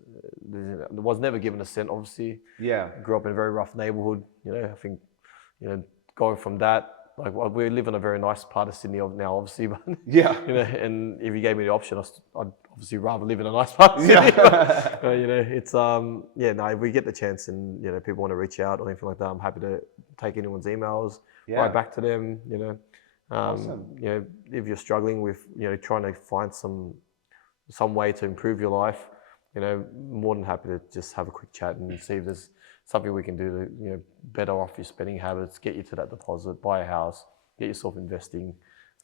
Was never given a cent, obviously. Yeah. Grew up in a very rough neighborhood. I think, going from that, we live in a very nice part of Sydney now, obviously, but yeah. And if you gave me the option, I'd obviously rather live in a nice part of Sydney. Yeah. It's if we get the chance and people want to reach out or anything like that, I'm happy to take anyone's emails, write back to them. Awesome. If you're struggling with trying to find some way to improve your life, more than happy to just have a quick chat and see if there's something we can do to better off your spending habits, get you to that deposit, buy a house, get yourself investing,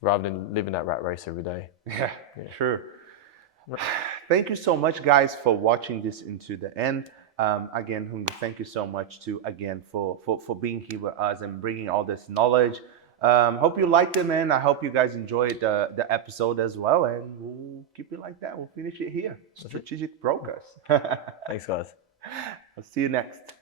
rather than living that rat race every day. Yeah. Sure. Thank you so much, guys, for watching this into the end. Again, Hungu, thank you so much for being here with us and bringing all this knowledge. Hope you liked it, man. I hope you guys enjoyed the episode as well, and we'll keep it like that. We'll finish it here. Strategic Brokers. Thanks, guys. I'll see you next.